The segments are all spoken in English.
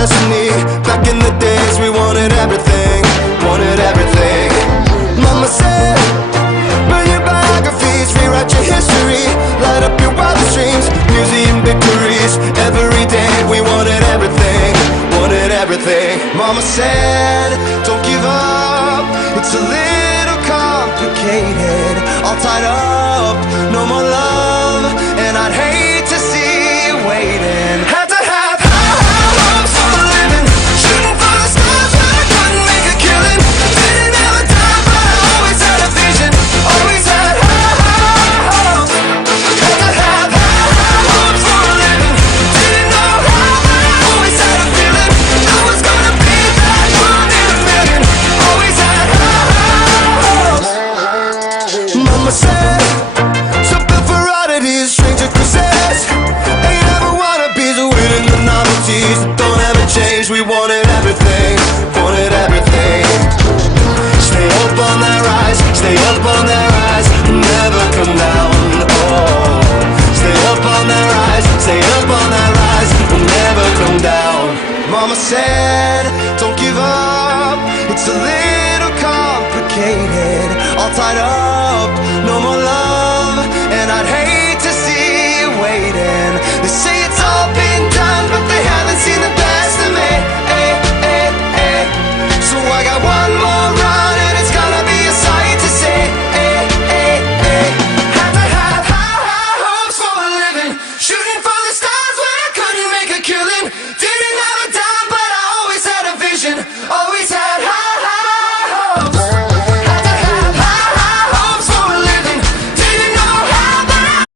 destiny. Back in the days we wanted everything, Mama said, burn your biographies, rewrite your history, light up your wildest dreams, museum victories. Every day we wanted everything, Mama said, don't give up, it's a little complicated, all tied up, no more love, and I'd hate to see you waiting. Had to have high hopes for a living, shooting for the stars but I couldn't make a killing. Didn't have a dime but I always had a vision, always had high hopes. Had to have high hopes for a living, didn't know how but I always had a feeling I was gonna be that one in a million. Always had high hopes. Mama said, so built for oddities, stranger crusades, ain't ever wannabes, winning the novelties that don't ever change. We wanted everything, Stay up on that rise, stay up on that rise, never come down. Oh, stay up on that rise, stay up on that rise, never come down. Mama said, don't give up, it's a little complicated, all tied up, no more love, and I'd hate to see you waiting. They say it's all been done, but they haven't seen the best of me. So I got one more run, and it's gonna be a sight to see. Had to have high hopes for a living, shooting for the stars when I couldn't make a killing. Didn't have a dime, but I always had a vision, always had high hopes. Had to have high hopes for a living, didn't know how, but I.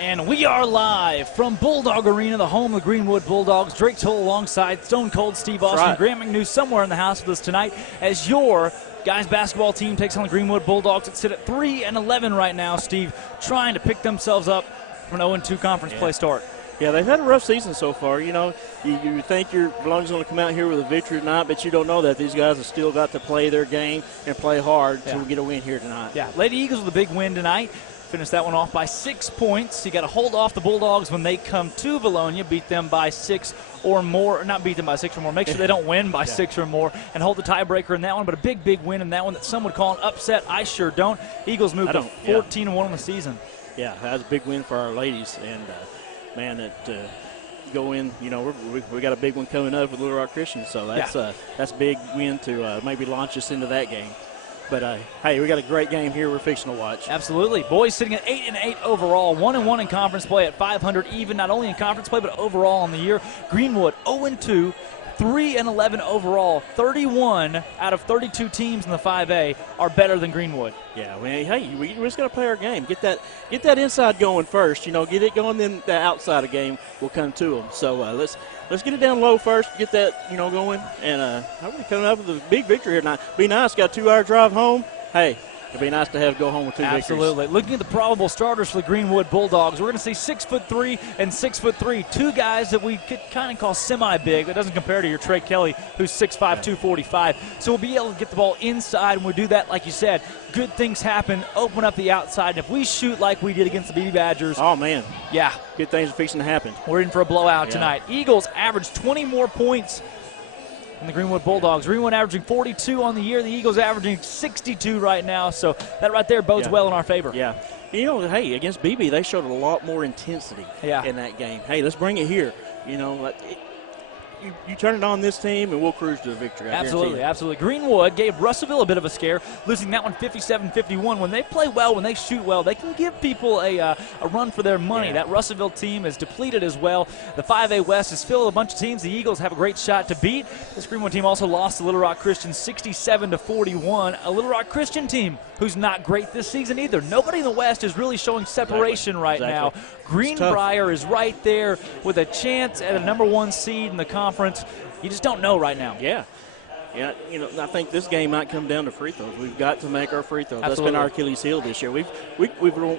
And we are live from Bulldog Arena, the home of the Greenwood Bulldogs. Drake Toll alongside Stone Cold Steve Austin. right. Grant McNew somewhere in the house with us tonight as your guys basketball team takes on the Greenwood Bulldogs that sit at 3-11 right now, Steve, trying to pick themselves up from an 0-2 conference play start. Yeah, they've had a rough season so far. You know, you think your Vilonia's going to come out here with a victory tonight, but you don't know that. These guys have still got to play their game and play hard to get a win here tonight. Yeah, Lady Eagles with a big win tonight. Finished that one off by 6 points. You got to hold off the Bulldogs when they come to Vilonia, beat them by 6 or more, not beat them by 6 or more, make sure they don't win by 6 or more, and hold the tiebreaker in that one. But a big win in that one that some would call an upset. I sure don't. Eagles moved to 14-1 on the season. Yeah, that was a big win for our ladies. And, man, go in, you know, we got a big one coming up with Little Rock Christian, so that's a big win to maybe launch us into that game. But, hey, we got a great game here we're fixing to watch. Absolutely. Boys sitting at 8-8 overall, 1-1 in conference play at 500 even, not only in conference play but overall on the year. Greenwood 0-2, 3-11 overall. 31 out of 32 teams in the 5A are better than Greenwood. Yeah, I mean, hey, we just got to play our game. Get that inside going first. You know, get it going, then the outside of game will come to them. So let's get it down low first, get that, going, and hopefully coming up with a big victory here tonight. Be nice, got a 2-hour drive home. Hey, it'd be nice to go home with 2 victories. Absolutely. Looking at the probable starters for the Greenwood Bulldogs, we're going to see 6'3" and 6'3", 2 guys that we could kind of call semi-big. That doesn't compare to your Trey Kelly, who's 6'5", 245. So we'll be able to get the ball inside, and we'll do that, like you said. Good things happen, open up the outside, and if we shoot like we did against the BB Badgers. Oh, man. Yeah. Good things are fixing to happen. We're in for a blowout tonight. Eagles averaged 20 more points than the Greenwood Bulldogs. Greenwood averaging 42 on the year. The Eagles averaging 62 right now. So that right there bodes well in our favor. Yeah. Hey, against BB, they showed a lot more intensity in that game. Hey, let's bring it here. You turn it on this team, and we'll cruise to a victory. Absolutely. Greenwood gave Russellville a bit of a scare, losing that one 57-51. When they play well, when they shoot well, they can give people a run for their money. That Russellville team is depleted as well. The 5A West is filled with a bunch of teams the Eagles have a great shot to beat. This Greenwood team also lost to Little Rock Christian 67-41. A Little Rock Christian team who's not great this season either. Nobody in the West is really showing separation right now. Greenbrier is right there with a chance at a #1 seed in the conference. You just don't know right now. Yeah, Yeah, you know, I think this game might come down to free throws. We've got to make our free throws. Absolutely. That's been our Achilles heel this year. We've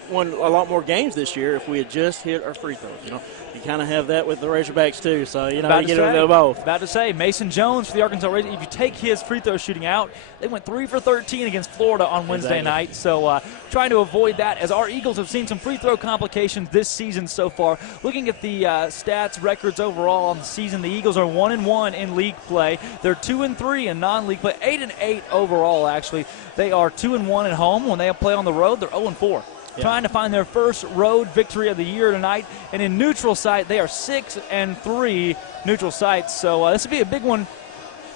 won a lot more games this year if we had just hit our free throws. You know, you kind of have that with the Razorbacks too. So you know, you get a little both. About to say, Mason Jones for the Arkansas Razorbacks. If you take his free throw shooting out, they went 3 for 13 against Florida on Wednesday night. So trying to avoid that, as our Eagles have seen some free throw complications this season so far. Looking at the stats, records overall on the season, the Eagles are 1-1 in league play. They're 2-3 in non-league play. 8-8 overall, actually. They are 2-1 at home. When they play on the road, they're 0-4. Yeah. Trying to find their first road victory of the year tonight. And in neutral site, they are 6-3 neutral sites. So this would be a big one.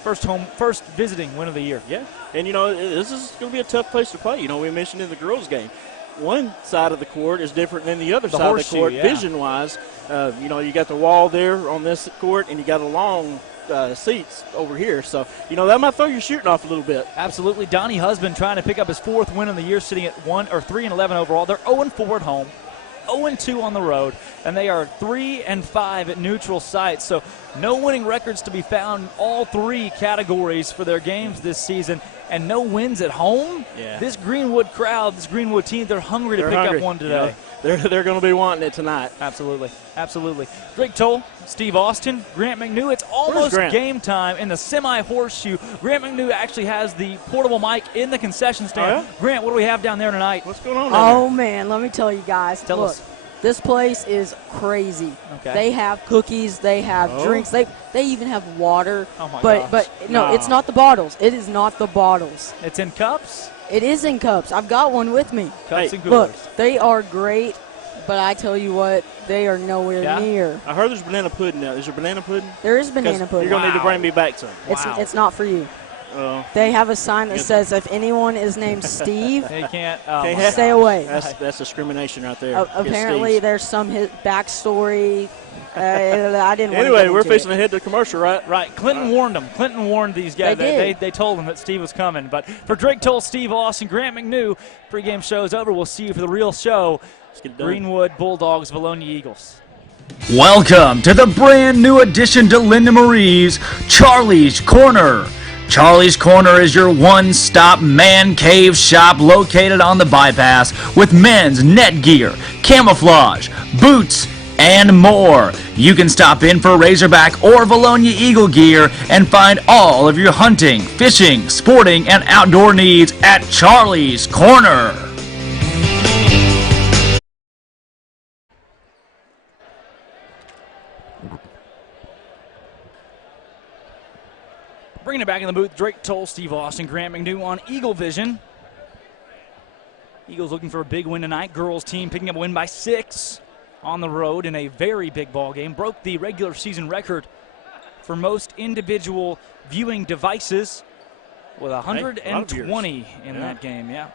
First visiting win of the year. Yeah, and you know, this is going to be a tough place to play. You know, we mentioned in the girls' game, one side of the court is different than the other side of the court, vision-wise. You know, you got the wall there on this court, and you got a long seats over here. So, you know, that might throw your shooting off a little bit. Absolutely. Donnie Husband trying to pick up his 4th win of the year, sitting at 3-11 overall. They're 0-4 at home, 0-2 on the road, and they are 3-5 at neutral sites. So no winning records to be found in all 3 categories for their games this season, and no wins at home. Yeah. This Greenwood crowd, this Greenwood team, they're hungry to pick up one today. You know, they're going to be wanting it tonight. Absolutely. Drake Toll, Steve Austin, Grant McNew. It's almost game time in the semi-horseshoe. Grant McNew actually has the portable mic in the concession stand. Oh, yeah? Grant, what do we have down there tonight? What's going on Oh, man, let me tell you guys. Tell Look, us. this place is crazy. Okay. They have cookies. They have drinks. They even have water. Oh, my gosh. But no, it's not the bottles. It is not the bottles. It's in cups? It is in cups. I've got one with me. Cups and coolers. Look, they are great, but I tell you what, they are nowhere near. I heard there's banana pudding now. Is there banana pudding? There is banana pudding. You're going to need to bring me back some. It's not for you. They have a sign that says, if anyone is named Steve, they can't stay away. That's discrimination right there. Apparently, there's some backstory. I didn't. Anyway, we're facing to head to commercial, right? Right. Clinton warned them. Clinton warned these guys. They told them that Steve was coming. But for Drake Toll, Steve Austin, Grant McNew, pregame show is over. We'll see you for the real show. Let's get it done. Greenwood Bulldogs, Vilonia Eagles. Welcome to the brand new addition to Linda Marie's Charlie's Corner. Charlie's Corner is your one-stop man cave shop located on the bypass with men's net gear, camouflage, boots, and more. You can stop in for Razorback or Vilonia Eagle gear and find all of your hunting, fishing, sporting, and outdoor needs at Charlie's Corner. Bringing it back in the booth, Drake Toll, Steve Austin, Grant McNew on Eagle Vision. Eagles looking for a big win tonight. Girls team picking up a win by 6 on the road in a very big ball game. Broke the regular season record for most individual viewing devices with 120 in that game. Yeah.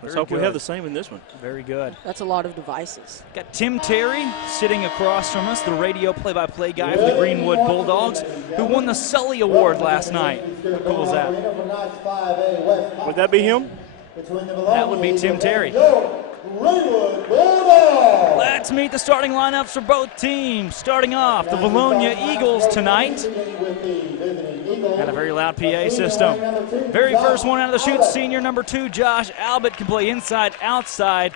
Let's hope we have the same in this one. Very good. That's a lot of devices. Got Tim Terry sitting across from us, the radio play-by-play guy for the Greenwood Bulldogs, who won the Sully Award last night. How cool is that? Would that be him? That would be Tim Terry. Let's meet the starting lineups for both teams. Starting off, the Vilonia Eagles tonight. Got a very loud PA system. Very first one out of the chute, senior number 2, Josh Albert, can play inside, outside.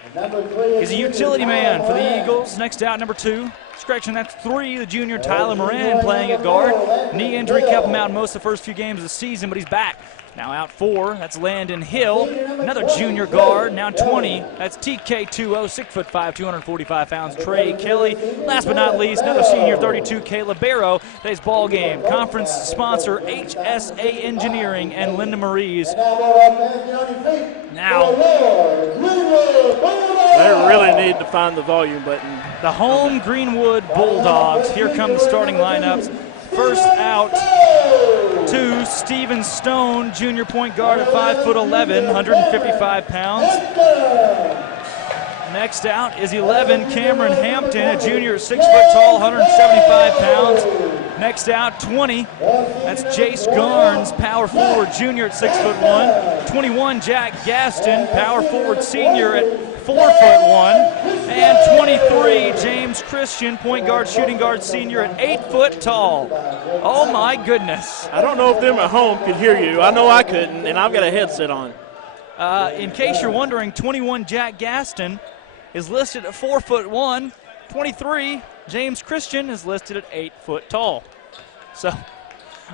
He's a utility man for the Eagles. Next out, number 2. That's 3, the junior Tyler Moran playing at guard. Knee injury kept him out most of the first few games of the season, but he's back. Now out 4, that's Landon Hill, another junior guard, now 20, that's TK20, 6'5", 245 pounds, Trey Kelly. Last but not least, another senior, 32, Caleb Barrow. Today's ball game, conference sponsor HSA Engineering and Linda Marie's. Now, they really need to find the volume button. The home Greenwood Bulldogs, here come the starting lineups. First out, 2, Steven Stone, junior point guard at 5'11", 155 pounds. Next out is 11, Cameron Hampton, a junior, 6 foot tall, 175 pounds. Next out, 20, that's Jace Garnes, power forward, junior at 6'1". 21, Jack Gaston, power forward, senior at 4'1". And 23, James Christian, point guard, shooting guard, senior at 8 foot tall. Oh my goodness. I don't know if them at home could hear you. I know I couldn't, and I've got a headset on. In case you're wondering, 21, Jack Gaston, is listed at 4'1". 23, James Christian, is listed at 8 foot tall. So,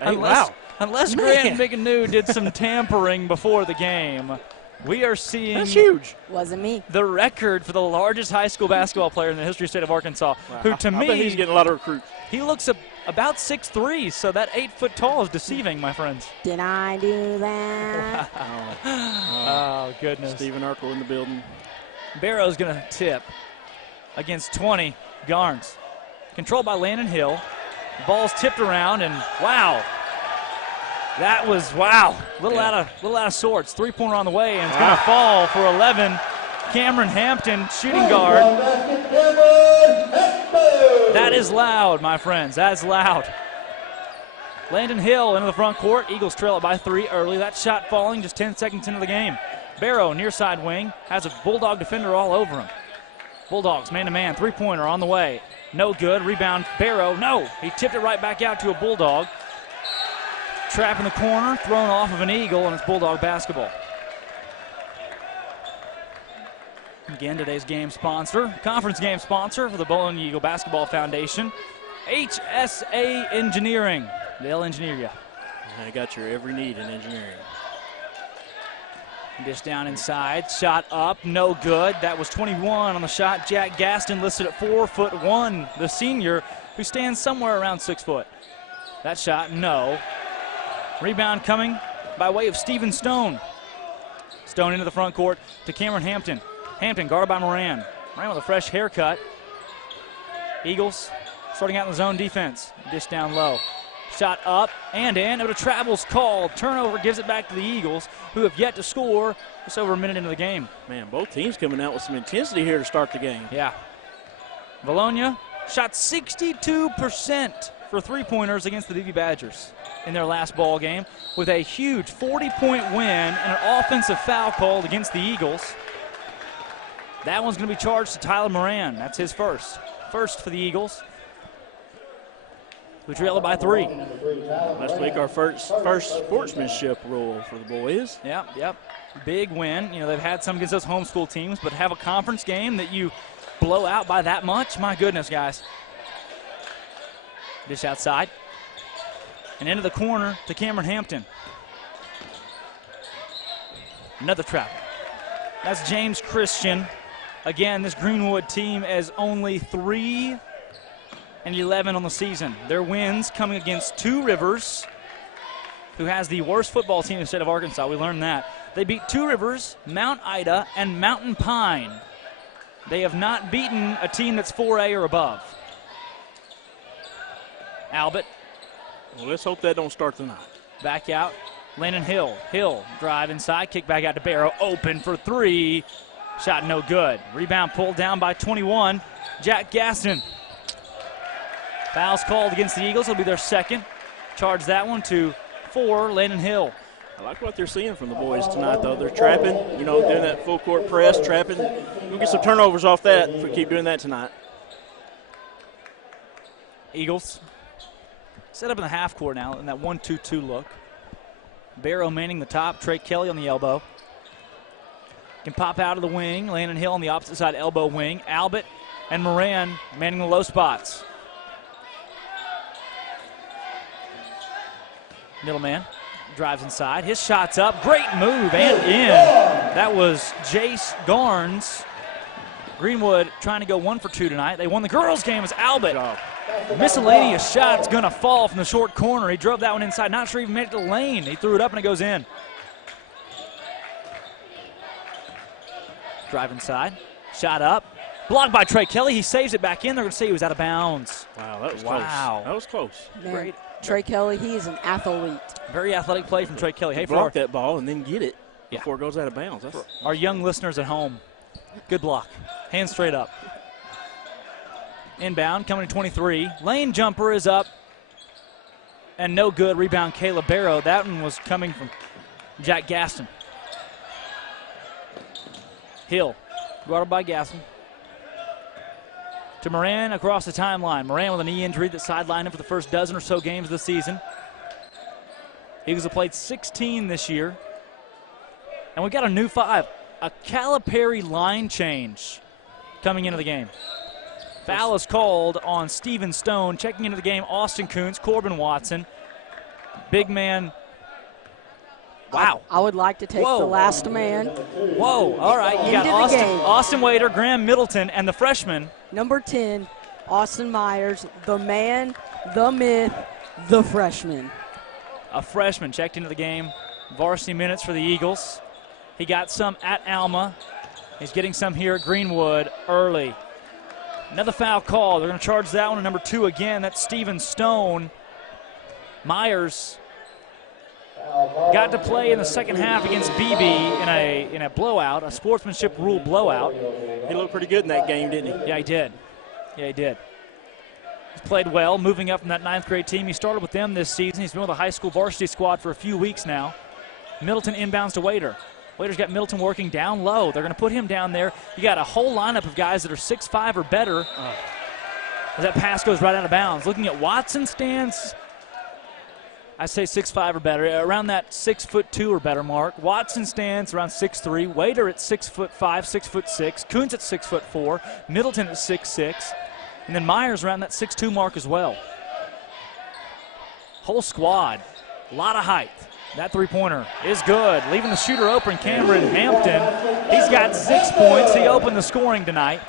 unless Grant and Biggin did some tampering before the game, we are seeing That's huge. Wasn't me. the record for the largest high school basketball player in the history of the state of Arkansas, who to I bet he's me, getting a lot of recruits. he looks about 6'3", so that 8 foot tall is deceiving, my friends. Did I do that? Oh, goodness. Stephen Urkel in the building. Barrow's going to tip against 20, Garnes. Controlled by Landon Hill. Ball's tipped around, and wow. That was, wow. Little out of sorts. Three-pointer on the way, and it's going to fall for 11. Cameron Hampton, shooting guard. That is loud, my friends. That is loud. Landon Hill into the front court. Eagles trail it by 3 early. That shot falling just 10 seconds into the game. Barrow, near side wing, has a Bulldog defender all over him. Bulldogs, man-to-man, three-pointer on the way. No good. Rebound, Barrow. No! He tipped it right back out to a Bulldog. Trap in the corner, thrown off of an Eagle, and it's Bulldog basketball. Again, today's game sponsor, conference game sponsor for the Vilonia Eagle Basketball Foundation, HSA Engineering. They'll engineer you. I got your every need in engineering. Dish down inside, shot up, no good. That was 21 on the shot. Jack Gaston listed at 4'1", the senior, who stands somewhere around 6 foot. That shot, no. Rebound coming by way of Stephen Stone. Stone into the front court to Cameron Hampton. Hampton guarded by Moran. Moran with a fresh haircut. Eagles starting out in the zone defense. Dish down low. Shot up and in. But a travel's called. Turnover gives it back to the Eagles, who have yet to score just over a minute into the game. Man, both teams coming out with some intensity here to start the game. Yeah. Vilonia shot 62% for three-pointers against the BB Badgers in their last ball game, with a huge 40-point win and an offensive foul called against the Eagles. That one's going to be charged to Tyler Moran. That's his first. First for the Eagles. We trail it by 3. Let's make our first sportsmanship rule for the boys. Yep. Big win. You know, they've had some against those homeschool teams, but have a conference game that you blow out by that much? My goodness, guys. Dish outside. And into the corner to Cameron Hampton. Another trap. That's James Christian. Again, this Greenwood team is only 3-11 on the season. Their wins coming against Two Rivers, who has the worst football team in the state of Arkansas. We learned that. They beat Two Rivers, Mount Ida, and Mountain Pine. They have not beaten a team that's 4A or above. Albert. Well, let's hope that don't start tonight. Back out. Landon Hill. Hill drive inside. Kick back out to Barrow. Open for 3. Shot no good. Rebound pulled down by 21. Jack Gaston. Fouls called against the Eagles. It'll be their second. Charge that one to 4, Landon Hill. I like what they're seeing from the boys tonight, though. They're trapping, doing that full court press, trapping. We'll get some turnovers off that if we keep doing that tonight. Eagles set up in the half court now in that 1-2-2 look. Barrow manning the top. Trey Kelly on the elbow. Can pop out of the wing. Landon Hill on the opposite side elbow wing. Albert and Moran manning the low spots. Middleman drives inside. His shot's up. Great move and in. That was Jace Garnes. Greenwood trying to go 1 for 2 tonight. They won the girls' game as Albert. Miscellaneous shot's going to fall from the short corner. He drove that one inside. Not sure he even made it to the lane. He threw it up and it goes in. Drive inside. Shot up. Blocked by Trey Kelly. He saves it back in. They're going to say he was out of bounds. Wow, that was close. That was close. Man, Great. Trey Kelly, he is an athlete. Very athletic play from Trey Kelly. Hey, block that ball and then get it before it goes out of bounds. Our young listeners at home, Good block. Hands straight up. Inbound, coming to 23. Lane jumper is up. And no good. Rebound, Caleb Barrow. That one was coming from Jack Gaston. Hill, guarded by Gaston. To Moran across the timeline. Moran with a knee injury that sidelined him for the first dozen or so games of the season. Eagles have played 16 this year. And we got a new 5. A Calipari line change coming into the game. Foul is called on Steven Stone. Checking into the game, Austin Kuntz, Corbin Watson. Big man. Wow. I would like to take the last man. Whoa, all right. You got Austin Wader, Graham Middleton, and the freshman. Number 10, Austin Myers, the man, the myth, the freshman. A freshman checked into the game. Varsity minutes for the Eagles. He got some at Alma. He's getting some here at Greenwood early. Another foul call. They're going to charge that one. And number 2 again. That's Steven Stone. Myers got to play in the second half against BB in a blowout, a sportsmanship rule blowout. He looked pretty good in that game, didn't he? Yeah, he did. Yeah, he did. He's played well, moving up from that 9th grade team. He started with them this season. He's been with the high school varsity squad for a few weeks now. Middleton inbounds to Wader. Wader's got Middleton working down low. They're going to put him down there. You got a whole lineup of guys that are 6'5" or better. As that pass goes right out of bounds. Looking at Watson stance, I say 6'5" or better, around that 6'2" or better mark. Watson stands around 6'3". Wader at 6'5", 6'6". Kuntz at 6'4". Middleton at 6'6". And then Myers around that 6'2" mark as well. Whole squad, a lot of height. That three-pointer is good. Leaving the shooter open, Cameron Hampton. He's got 6 points. He opened the scoring tonight.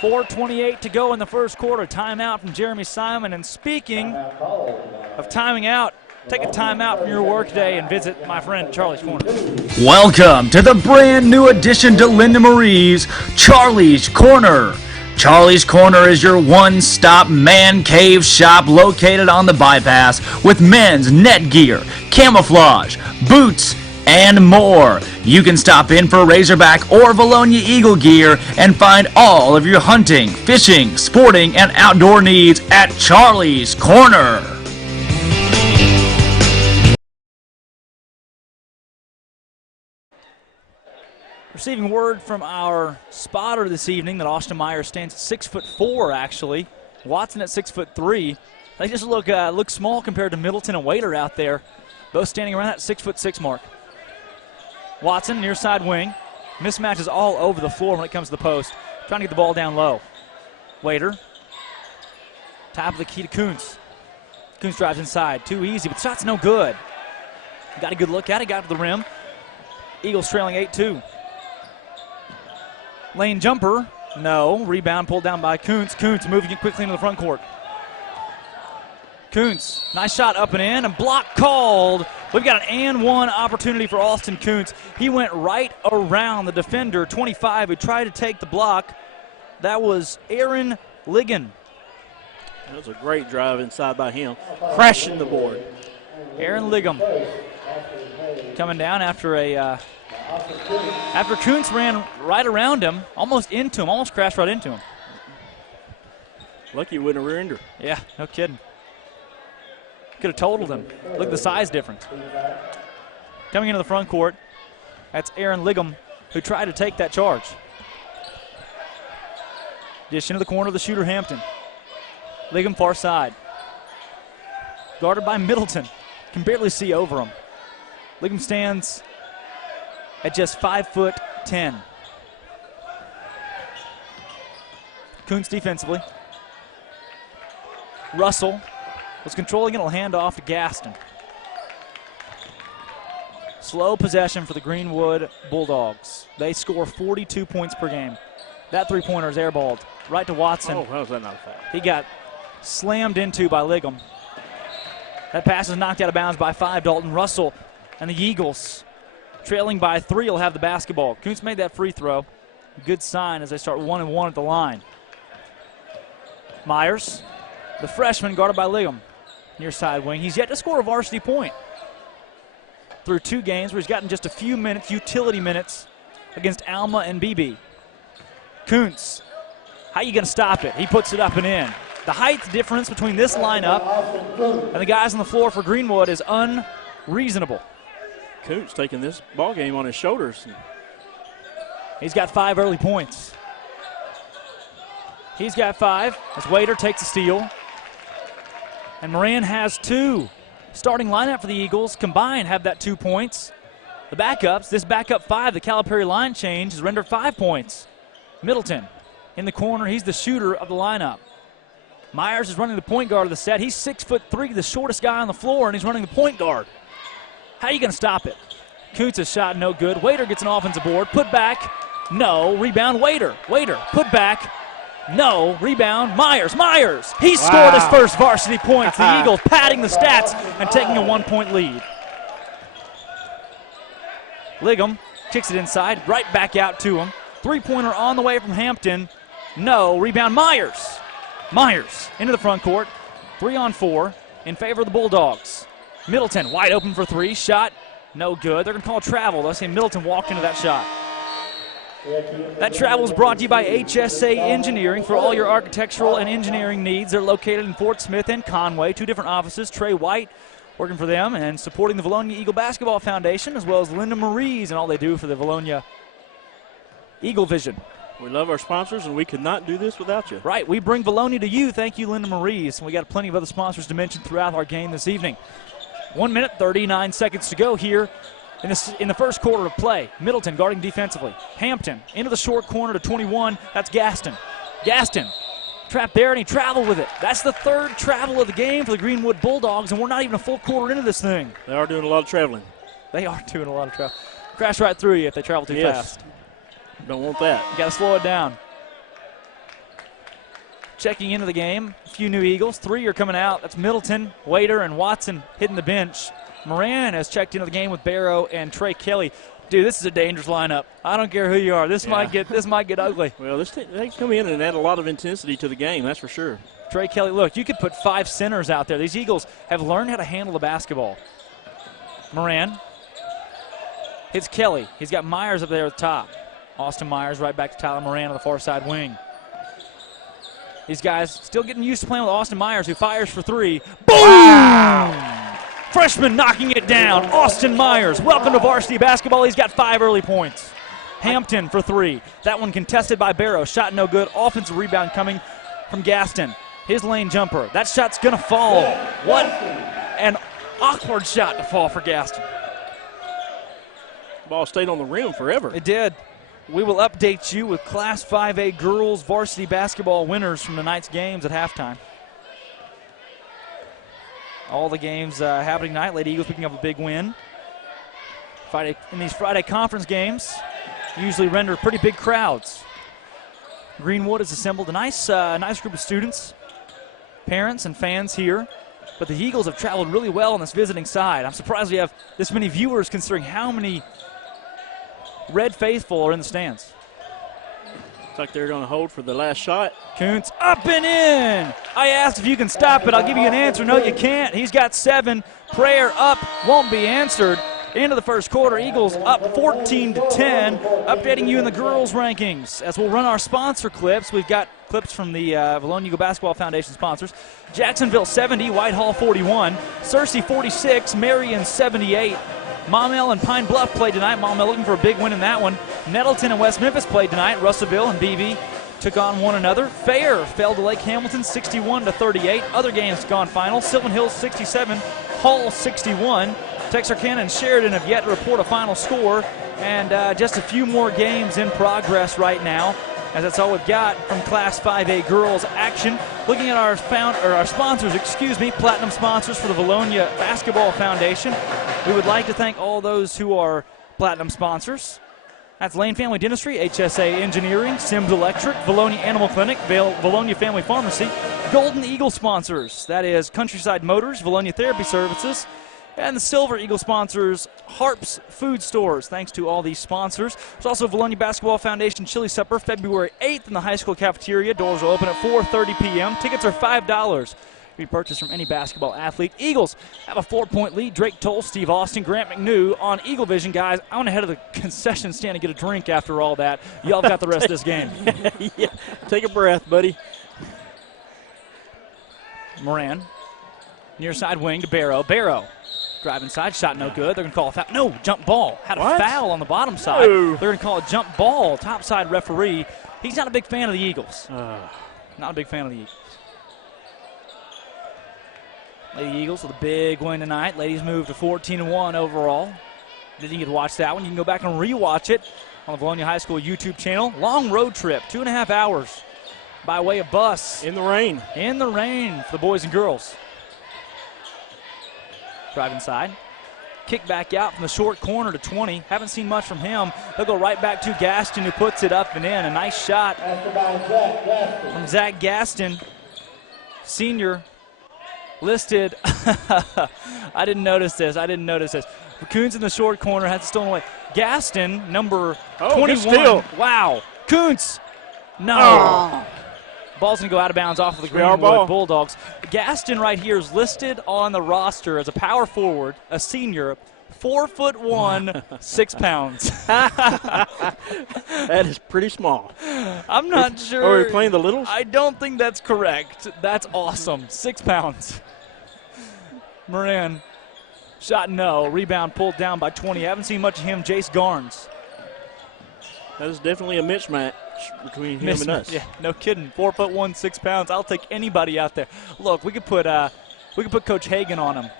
4:28 to go in the first quarter. Timeout from Jeremy Simon. And speaking of timing out, take a timeout from your workday and visit my friend Charlie's Corner. Welcome to the brand new addition to Linda Marie's Charlie's Corner. Charlie's Corner is your one-stop man cave shop located on the bypass with men's net gear, camouflage, boots, and more. You can stop in for Razorback or Vilonia Eagle gear and find all of your hunting, fishing, sporting, and outdoor needs at Charlie's Corner. Receiving word from our spotter this evening that Austin Myers stands at 6'4", actually. Watson at 6'3". They just look small compared to Middleton and Wader out there, both standing around that 6'6" mark. Watson, near side wing. Mismatches all over the floor when it comes to the post. Trying to get the ball down low. Wader. Top of the key to Kuntz. Kuntz drives inside. Too easy, but the shot's no good. Got a good look at it. Got to the rim. Eagles trailing 8-2. Lane jumper. No. Rebound pulled down by Kuntz. Kuntz moving it quickly into the front court. Kuntz, nice shot up and in, and block called. We've got an and one opportunity for Austin Kuntz. He went right around the defender, 25, who tried to take the block. That was Aaron Ligon. That was a great drive inside by him, crashing the board. Aaron Ligon coming down after Kuntz ran right around him, almost into him, almost crashed right into him. Lucky you wouldn't have rear-ended her. Yeah, no kidding. Could have totaled him. Look at the size difference. Coming into the front court, that's Aaron Ligon, who tried to take that charge. Dish into the corner of the shooter, Hampton. Ligon far side. Guarded by Middleton. Can barely see over him. Ligon stands at just 5'10". Kuntz defensively. Russell was controlling it. Will hand off to Gaston. Slow possession for the Greenwood Bulldogs. They score 42 points per game. That three-pointer is airballed right to Watson. Oh, how was that not a foul? He got slammed into by Ligon. That pass is knocked out of bounds by 5. Dalton Russell and the Eagles, trailing by 3, will have the basketball. Kuntz made that free throw. Good sign as they start 1-1 at the line. Myers, the freshman, guarded by Ligon. Near side wing. He's yet to score a varsity point through 2 games where he's gotten just a few minutes, utility minutes, against Alma and BB. Kuntz, how you going to stop it? He puts it up and in. The height difference between this lineup and the guys on the floor for Greenwood is unreasonable. Kuntz taking this ball game on his shoulders. He's got 5 early points. He's got 5 as Wader takes a steal. And Moran has 2. Starting lineup for the Eagles combined have that 2 points. The backups, this backup 5, the Calipari line change, has rendered 5 points. Middleton in the corner, he's the shooter of the lineup. Myers is running the point guard of the set. He's 6'3", the shortest guy on the floor, and he's running the point guard. How are you going to stop it? Kuntz's shot no good. Wader gets an offensive board. Put back. No. Rebound. Wader. Put back. No. Rebound. Myers. He scored his first varsity points. The Eagles padding the stats and taking a 1-point lead. Liggum kicks it inside. Right back out to him. 3-pointer on the way from Hampton. No. Rebound. Myers into the front court. 3-on-4 in favor of the Bulldogs. Middleton wide open for 3. Shot no good. They're going to call travel. They'll say Middleton walked into that shot. That travel is brought to you by HSA Engineering for all your architectural and engineering needs. They're located in Fort Smith and Conway, 2 different offices. Trey White working for them and supporting the Vilonia Eagle Basketball Foundation, as well as Linda Maries and all they do for the Vilonia Eagle Vision. We love our sponsors, and we could not do this without you. Right. We bring Vilonia to you. Thank you, Linda Maries. And we got plenty of other sponsors to mention throughout our game this evening. 1 minute, 39 seconds to go here in the first quarter of play. Middleton guarding defensively. Hampton into the short corner to 21. That's Gaston. Gaston trapped there, and he traveled with it. That's the 3rd travel of the game for the Greenwood Bulldogs, and we're not even a full quarter into this thing. They are doing a lot of traveling. They are doing a lot of travel. Crash right through you if they travel too fast. Don't want that. You got to slow it down. Checking into the game, a few new Eagles. 3 are coming out. That's Middleton, Wader, and Watson hitting the bench. Moran has checked into the game with Barrow and Trey Kelly. Dude, this is a dangerous lineup. I don't care who you are. This might get ugly. Well, they come in and add a lot of intensity to the game, that's for sure. Trey Kelly, look, you could put 5 centers out there. These Eagles have learned how to handle the basketball. Moran hits Kelly. He's got Myers up there at the top. Austin Myers right back to Tyler Moran on the far side wing. These guys still getting used to playing with Austin Myers, who fires for 3. Boom! Wow. Freshman knocking it down. Austin Myers, welcome to varsity basketball. He's got 5 early points. Hampton for 3. That one contested by Barrow. Shot no good. Offensive rebound coming from Gaston. His lane jumper. That shot's going to fall. What an awkward shot to fall for Gaston. Ball stayed on the rim forever. It did. We will update you with Class 5A girls varsity basketball winners from tonight's games at halftime. All the games happening tonight. Lady Eagles picking up a big win. In these Friday conference games, usually render pretty big crowds. Greenwood has assembled a nice group of students, parents, and fans here. But the Eagles have traveled really well on this visiting side. I'm surprised we have this many viewers considering how many Red Faithful are in the stands. Looks like they're going to hold for the last shot. Kuntz up and in. I asked if you can stop it. I'll give you an answer. No, you can't. He's got 7. Prayer up won't be answered. Into the first quarter, Eagles up 14-10. Updating you in the girls' rankings as we'll run our sponsor clips. We've got clips from the Vilonia Eagle Basketball Foundation sponsors. Jacksonville 70, Whitehall 41, Searcy 46, Marion 78. Maumelle and Pine Bluff played tonight. Maumelle looking for a big win in that one. Nettleton and West Memphis played tonight. Russellville and BV took on one another. Fair fell to Lake Hamilton 61-38. Other games gone final. Sylvan Hills 67, Hall 61. Texarkana and Sheridan have yet to report a final score. And just a few more games in progress right now, as that's all we've got from Class 5A girls action. Looking at our sponsors, platinum sponsors for the Vilonia Basketball Foundation. We would like to thank all those who are platinum sponsors. That's Lane Family Dentistry, HSA Engineering, Sims Electric, Vilonia Animal Clinic, Vilonia Family Pharmacy. Golden Eagle sponsors, that is Countryside Motors, Vilonia Therapy Services, and the Silver Eagle sponsors, Harps Food Stores. Thanks to all these sponsors. There's also Vilonia Basketball Foundation Chili Supper, February 8th in the high school cafeteria. Doors will open at 4:30 p.m. Tickets are $5. Be purchased from any basketball athlete. Eagles have a 4-point lead. Drake Toll, Steve Austin, Grant McNew on Eagle Vision. Guys, I went ahead of the concession stand to get a drink after all that. Y'all got the rest of this game. Yeah, take a breath, buddy. Moran, near side wing to Barrow. Barrow, drive inside, shot no good. They're going to call a foul. No, jump ball. Had a foul on the bottom side. No. They're going to call a jump ball. Top side referee. He's not a big fan of the Eagles. Not a big fan of the Eagles. Lady Eagles with a big win tonight. Ladies move to 14-1 overall. Didn't get to watch that one. You can go back and rewatch it on the Vilonia High School YouTube channel. Long road trip, 2.5 hours by way of bus. In the rain. In the rain for the boys and girls. Drive inside. Kick back out from the short corner to 20. Haven't seen much from him. They'll go right back to Gaston, who puts it up and in. A nice shot from Zach Gaston, senior. Listed. I didn't notice this. Coons in the short corner had stolen away. Gaston, number 21. Wow. Coons. No. Oh. Ball's going to go out of bounds off of the Greenwood Greenwood Bulldogs. Gaston right here is listed on the roster as a power forward, a senior, 4'1", 6 pounds. That is pretty small. I'm not sure. Are we playing the littles? I don't think that's correct. That's awesome. 6 pounds. Moran, shot no. Rebound pulled down by 20. I haven't seen much of him. Jace Garnes. That is definitely a mismatch between him and us. Yeah, no kidding. 4'1", 6 pounds. I'll take anybody out there. Look, we could put Coach Hagan on him.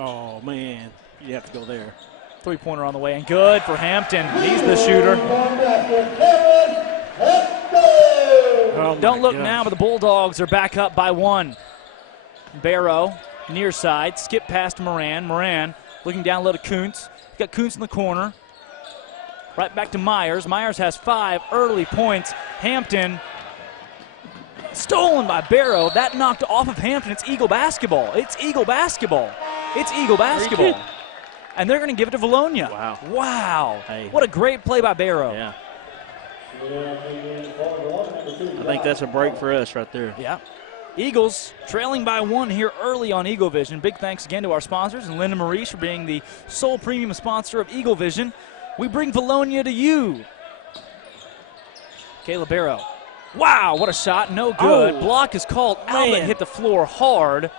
Oh man, you have to go there. 3-pointer on the way and good for Hampton. He's the shooter. Oh, Don't look gosh. now, but the Bulldogs are back up by 1. Barrow, near side, skip past Moran. Moran looking down low to Kuntz. Got Kuntz in the corner. Right back to Myers. Myers has 5 early points. Hampton stolen by Barrow. That knocked off of Hampton. It's Eagle basketball. And they're going to give it to Vilonia. Wow. Hey. What a great play by Barrow. Yeah. I think that's a break for us right there. Yeah. Eagles trailing by 1 here early on Eagle Vision. Big thanks again to our sponsors and Linda Maurice for being the sole premium sponsor of Eagle Vision. We bring Vilonia to you. Caleb Barrow. Wow, what a shot. No good. Oh, block is called. Outlet hit the floor hard.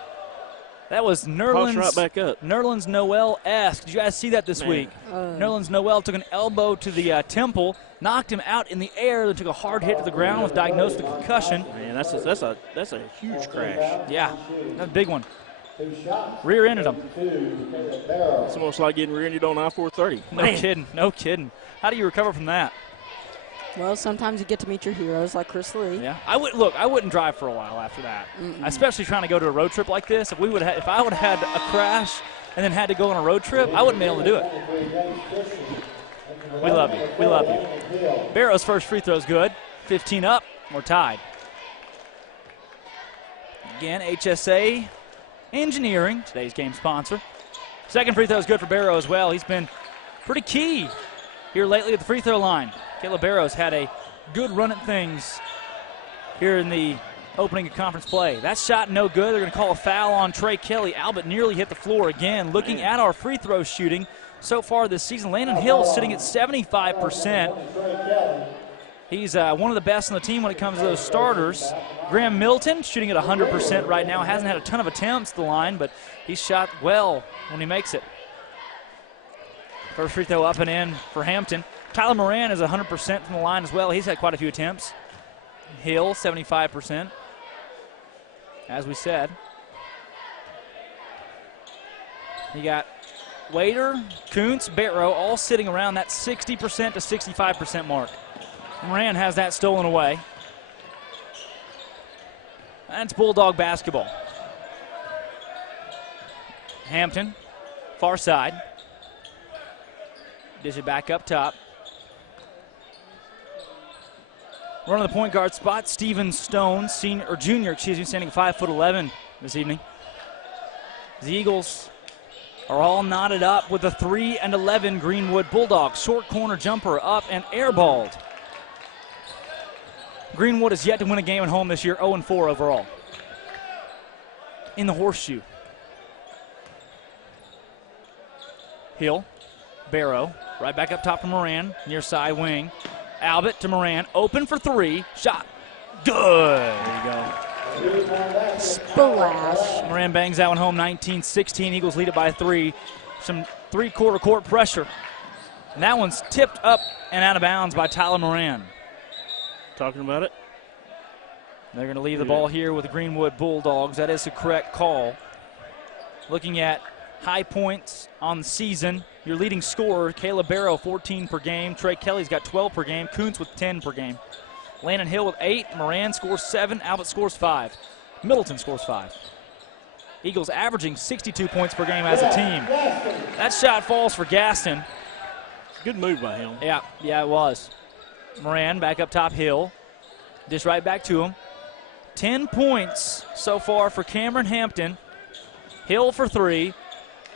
That was Nerlens. Pops right back up. Nerlens Noel-esque. Did you guys see that this week? Nerlens Noel took an elbow to the temple, knocked him out in the air, then took a hard hit to the ground, was diagnosed with a concussion. Man, that's a huge crash. Yeah, that's a big one. Rear-ended him. It's almost like getting rear-ended on I-430. No kidding. How do you recover from that? Well, sometimes you get to meet your heroes like Chris Lee. Yeah, I wouldn't drive for a while after that, especially trying to go to a road trip like this. If I would have had a crash and then had to go on a road trip, I wouldn't be able to do it. We love you. Barrow's first free throw is good. 15 up. We're tied. Again, HSA Engineering, today's game sponsor. Second free throw is good for Barrow as well. He's been pretty key here lately at the free throw line. Caleb Barrow's had a good run at things here in the opening of conference play. That shot no good. They're going to call a foul on Trey Kelly. Albert nearly hit the floor again. Looking at our free throw shooting so far this season, Landon Hill sitting at 75%. He's one of the best on the team when it comes to those starters. Graham Milton shooting at 100% right now. Hasn't had a ton of attempts at the line, but he's shot well when he makes it. First free throw up and in for Hampton. Tyler Moran is 100% from the line as well. He's had quite a few attempts. Hill, 75%. As we said. You got Wader, Kuntz, Barrow all sitting around that 60% to 65% mark. Moran has that stolen away. That's Bulldog basketball. Hampton, far side. Dish it back up top. Running the point guard spot, Steven Stone, junior, standing 5'11" this evening. The Eagles are all knotted up with a 3-11 Greenwood Bulldogs. Short corner jumper up and airballed. Greenwood has yet to win a game at home this year, 0-4 overall. in the horseshoe. Hill, Barrow, right back up top to Moran, near side wing. Albert to Moran, open for three, shot, good. There you go. Splash. Moran bangs that one home, 19-16. Eagles lead it by 3. Some three-quarter court pressure. And that one's tipped up and out of bounds by Tyler Moran. Talking about it. They're going to leave the ball here with the Greenwood Bulldogs. That is the correct call. Looking at high points on the season, your leading scorer, Caleb Barrow, 14 per game. Trey Kelly's got 12 per game. Kuntz with 10 per game. Landon Hill with 8. Moran scores 7. Albert scores 5. Middleton scores 5. Eagles averaging 62 points per game as a team. That shot falls for Gaston. Good move by him. Yeah, it was. Moran back up top, Hill. Dish right back to him. 10 points so far for Cameron Hampton. Hill for 3.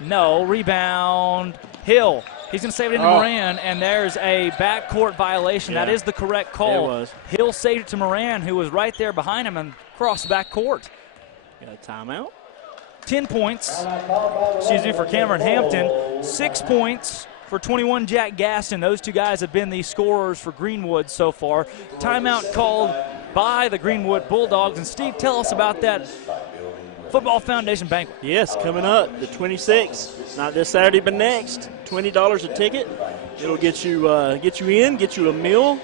No, rebound. Hill. He's going to save it into Moran, and there's a backcourt violation. Yeah. That is the correct call. It was. Hill saved it to Moran, who was right there behind him and crossed the backcourt. Got a timeout. 10 points, for Cameron Hampton. 6 points for 21 Jack Gaston. Those two guys have been the scorers for Greenwood so far. Timeout called by the Greenwood Bulldogs. And Steve, tell us about that Football Foundation banquet. Yes, coming up, the 26th. Not this Saturday, but next. $20 a ticket. It'll get you in, get you a meal,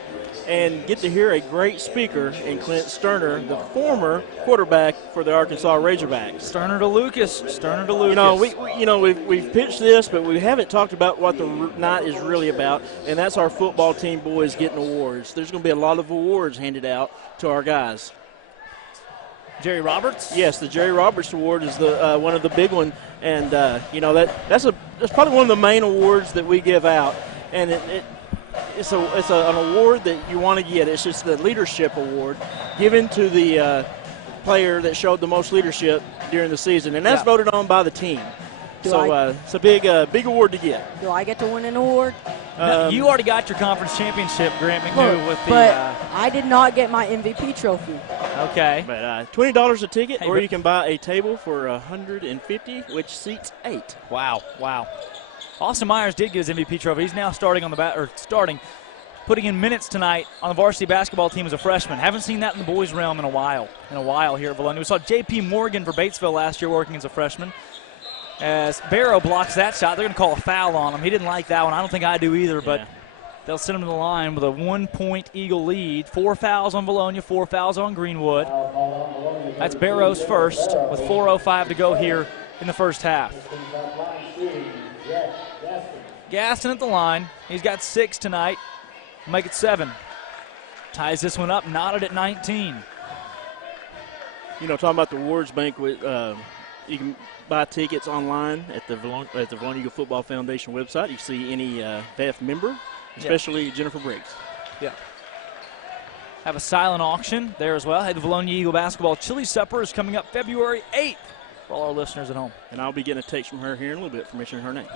and get to hear a great speaker in Clint Sterner, the former quarterback for the Arkansas Razorbacks. Sterner to Lucas. You know, we've pitched this, but we haven't talked about what the night is really about, and that's our football team boys getting awards. There's going to be a lot of awards handed out to our guys. Jerry Roberts? Yes, the Jerry Roberts Award is the one of the big ones, and that's probably one of the main awards that we give out, and it's an award that you want to get. It's just the leadership award given to the player that showed the most leadership during the season, and that's voted on by the team. It's a big award to get. Do I get to win an award? No, you already got your conference championship, Grant McNew, with the. But I did not get my MVP trophy. Okay. But $20 a ticket, or you can buy a table for $150, which seats 8. Wow. Austin Myers did get his MVP trophy. He's now putting in minutes tonight on the varsity basketball team as a freshman. Haven't seen that in the boys' realm in a while here at Vilonia. We saw J.P. Morgan for Batesville last year working as a freshman. As Barrow blocks that shot, they're going to call a foul on him. He didn't like that one. I don't think I do either, but they'll send him to the line with a 1-point Eagle lead. 4 fouls on Vilonia, 4 fouls on Greenwood. That's Barrow's first with 4:05 to go here in the first half. Gaston at the line. He's got 6 tonight. Make it 7. Ties this one up, knotted at 19. You know, talking about the awards banquet, you can buy tickets online at the Vilonia Eagle Football Foundation website. You see any VEF member, especially Jennifer Briggs. Yeah. Have a silent auction there as well. Hey, the Vilonia Eagle Basketball Chili Supper is coming up February 8th for all our listeners at home. And I'll be getting a text from her here in a little bit for mentioning her name.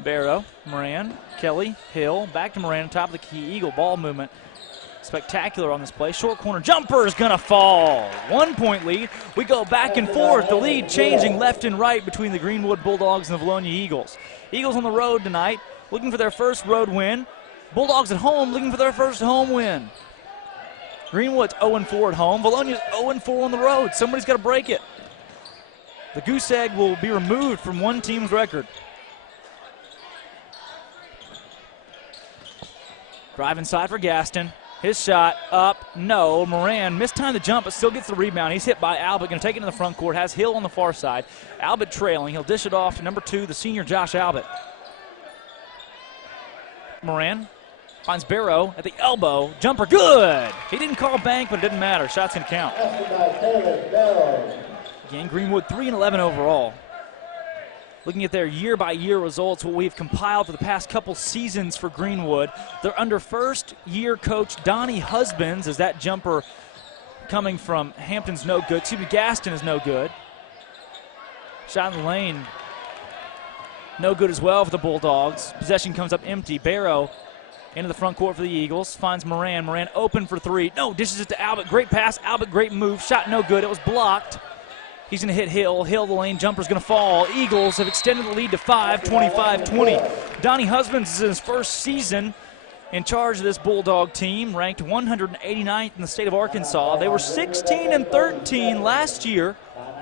Barrow, Moran, Kelly, Hill, back to Moran, top of the key. Eagle ball movement. Spectacular on this play. Short corner jumper is going to fall. 1-point lead. We go back and forth. The lead changing left and right between the Greenwood Bulldogs and the Vilonia Eagles. Eagles on the road tonight, looking for their first road win. Bulldogs at home, looking for their first home win. Greenwood's 0-4 at home. Vilonia's 0-4 on the road. Somebody's got to break it. The goose egg will be removed from one team's record. Drive inside for Gaston. His shot up, no. Moran mistimed the jump, but still gets the rebound. He's hit by Albert, going to take it in the front court. Has Hill on the far side. Albert trailing. He'll dish it off to number 2, the senior Josh Albert. Moran finds Barrow at the elbow. Jumper, good. He didn't call bank, but it didn't matter. Shot's going to count. Again, Greenwood 3-11 overall. Looking at their year-by-year results, what we've compiled for the past couple seasons for Greenwood, they're under first-year coach Donnie Husbands, as that jumper coming from Hampton's no good. Gaston is no good. Shot in the lane, no good as well for the Bulldogs. Possession comes up empty. Barrow into the front court for the Eagles. Finds Moran. Moran open for 3. No, dishes it to Albert. Great pass. Albert, great move. Shot no good. It was blocked. He's going to hit Hill. Hill, the lane jumper's going to fall. Eagles have extended the lead to 5, 25-20. Donnie Husbands is in his first season in charge of this Bulldog team, ranked 189th in the state of Arkansas. They were 16-13 last year.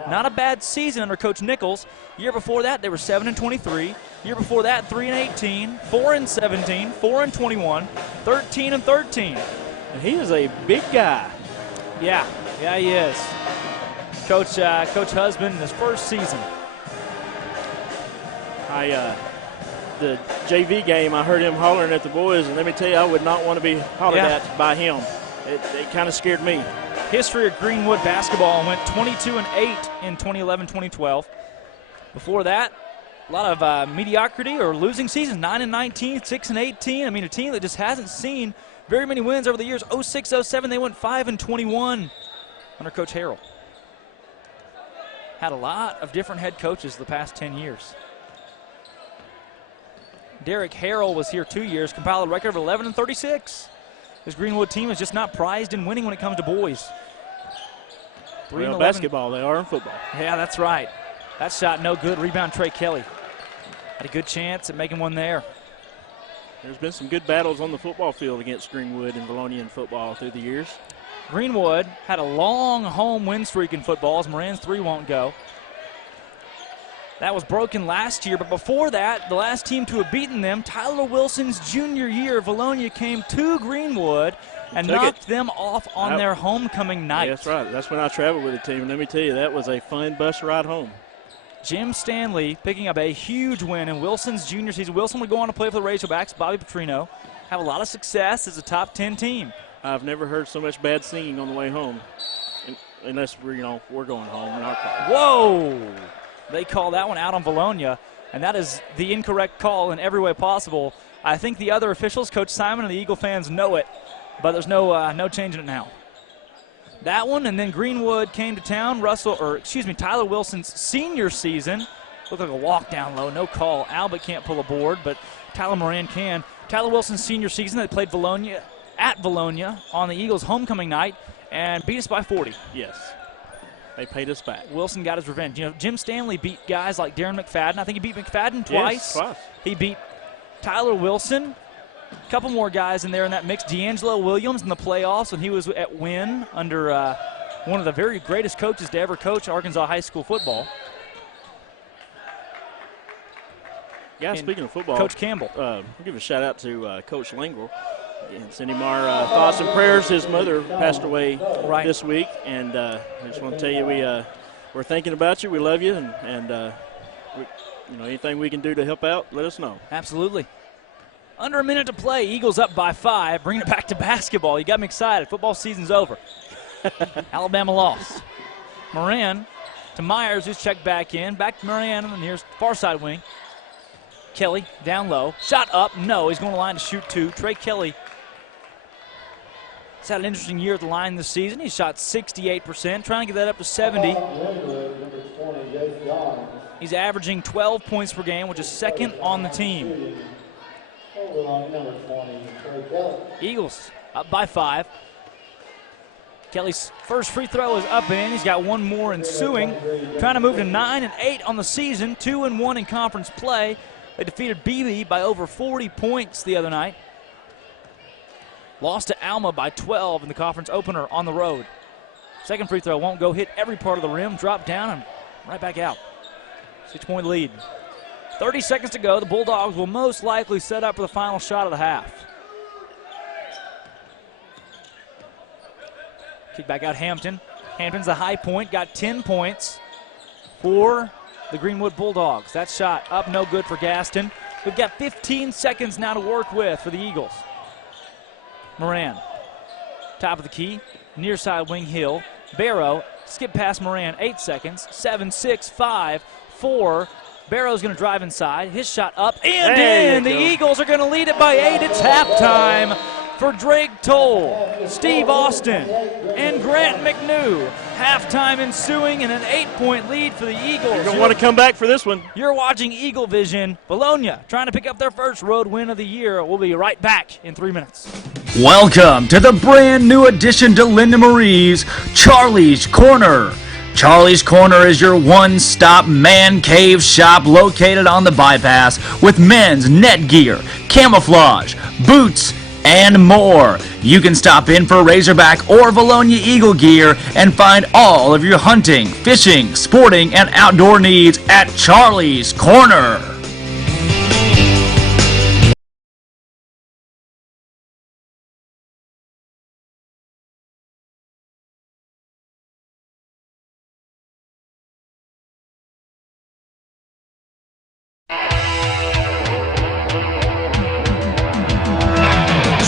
Not a bad season under Coach Nichols. Year before that, they were 7-23. Year before that, 3-18, 4-17, 4-21, 13-13. And he is a big guy. Yeah, he is. Coach Husband in his first season. The JV game, I heard him hollering at the boys, and let me tell you, I would not want to be hollered at by him. It kind of scared me. History of Greenwood basketball went 22-8 in 2011-2012. Before that, a lot of mediocrity or losing seasons, 9-19, 6-18. I mean, a team that just hasn't seen very many wins over the years. 06-07, they went 5-21 under Coach Harrell. Had a lot of different head coaches the past 10 years. Derek Harrell was here 2 years, compiled a record of 11-36. This Greenwood team is just not prized in winning when it comes to boys. Well, basketball, they are in football. Yeah, that's right. That shot no good. Rebound Trey Kelly. Had a good chance at making one there. There's been some good battles on the football field against Greenwood and Vilonia in football through the years. Greenwood had a long home win streak in football as Moran's three won't go. That was broken last year, but before that, the last team to have beaten them, Tyler Wilson's junior year, Vilonia came to Greenwood and knocked them off on their homecoming night. That's right. That's when I traveled with the team. And let me tell you, that was a fun bus ride home. Jim Stanley picking up a huge win in Wilson's junior season. Wilson would go on to play for the Razorbacks. Bobby Petrino have a lot of success as a top 10 team. I've never heard so much bad singing on the way home, unless we're going home in our car. Whoa! They call that one out on Vilonia, and that is the incorrect call in every way possible. I think the other officials, Coach Simon and the Eagle fans, know it, but there's no changing it now. That one, and then Greenwood came to town. Tyler Wilson's senior season looked like a walk down low, no call. Albert can't pull a board, but Tyler Moran can. Tyler Wilson's senior season, they played Vilonia at Vilonia on the Eagles' homecoming night and beat us by 40. Yes. They paid us back. Wilson got his revenge. You know, Jim Stanley beat guys like Darren McFadden. I think he beat McFadden twice. Yes, twice. He beat Tyler Wilson. A couple more guys in there in that mix. D'Angelo Williams in the playoffs when he was at Wynn under one of the very greatest coaches to ever coach Arkansas high school football. Yeah, speaking of football, Coach Campbell. We'll give a shout out to Coach Lingle and send him our thoughts and prayers. His mother passed away this week, and I just want to tell you we're thinking about you. We love you, and anything we can do to help out, let us know. Absolutely. Under a minute to play. Eagles up by 5. Bringing it back to basketball. You got me excited. Football season's over. Alabama lost. Moran to Myers, who's checked back in. Back to Moran on the near far side wing. Kelly down low. Shot up. No, he's going to line to shoot 2. Trey Kelly has had an interesting year at the line this season. He shot 68%, trying to get that up to 70. He's averaging 12 points per game, which is second on the team. Eagles up by 5. Kelly's first free throw is up in. He's got one more ensuing. Trying to move to 9-8 on the season, 2-1 in conference play. They defeated BB by over 40 points the other night. Lost to Alma by 12 in the conference opener on the road. Second free throw won't go. Hit every part of the rim, drop down, and right back out. 6-point lead. 30 seconds to go. The Bulldogs will most likely set up for the final shot of the half. Kick back out Hampton. Hampton's the high point, got 10 points for the Greenwood Bulldogs. That shot up, no good for Gaston. We've got 15 seconds now to work with for the Eagles. Moran, top of the key, near side wing Hill. Barrow, skip past Moran, 8 seconds. 7, 6, 5, 4. Barrow's going to drive inside. His shot up and in. The Eagles are going to lead it by 8. It's halftime for Drake Toll, Steve Austin, and Grant McNew. Halftime ensuing and an 8-point lead for the Eagles. You're going to want to come back for this one. You're watching Eagle Vision. Vilonia trying to pick up their first road win of the year. We'll be right back in 3 minutes. Welcome to the brand new addition to Linda Marie's Charlie's Corner. Charlie's Corner is your one-stop man cave shop located on the bypass with men's net gear, camouflage, boots, and more. You can stop in for Razorback or Vilonia Eagle gear and find all of your hunting, fishing, sporting, and outdoor needs at Charlie's Corner.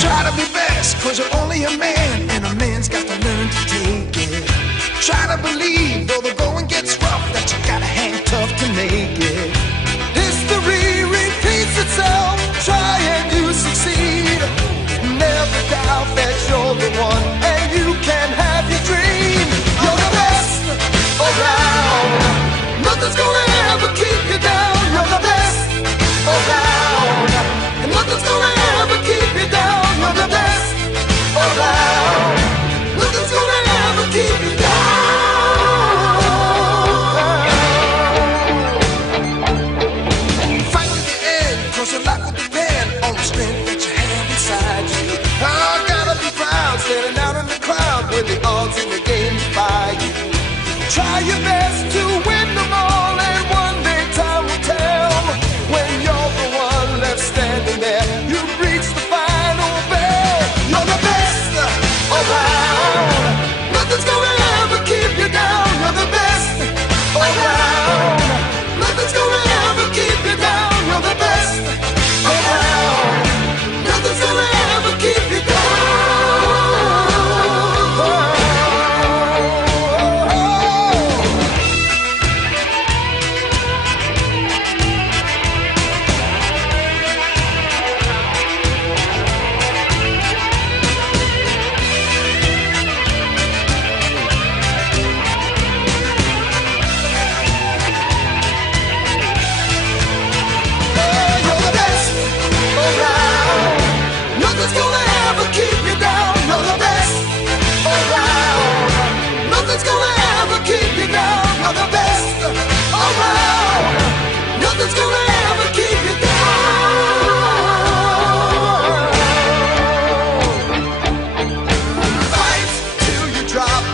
Try to be best, cause you're only a man, and a man's got to learn to take it. Try to believe, though the going gets rough, that you gotta hang tough to make it. History repeats itself, try and you succeed. Never doubt that you're the one, and you can have your dream. You're the best around, nothing's gonna ever keep you down. You're the best around, and nothing's gonna ever keep you down. You're the best around, nothing's gonna ever keep you down. Fight to the end, cause your life will depend on the strength that you have inside you. I gotta be proud, standing out in the crowd when the odds in the game defy you. Try your best to win them all, and one day time will tell. When you're the one left standing there, you've reached the final bell. You're the best around, nothing's gonna ever keep you down. You're the best around, nothing's gonna ever keep you down. You're the best around, nothing's gonna ever keep you down. You're the best around, nothing's gonna ever keep you down. You're the best around, nothing's gonna ever keep you down. You're the best around, nothing's gonna ever keep you down. Fight till you drop,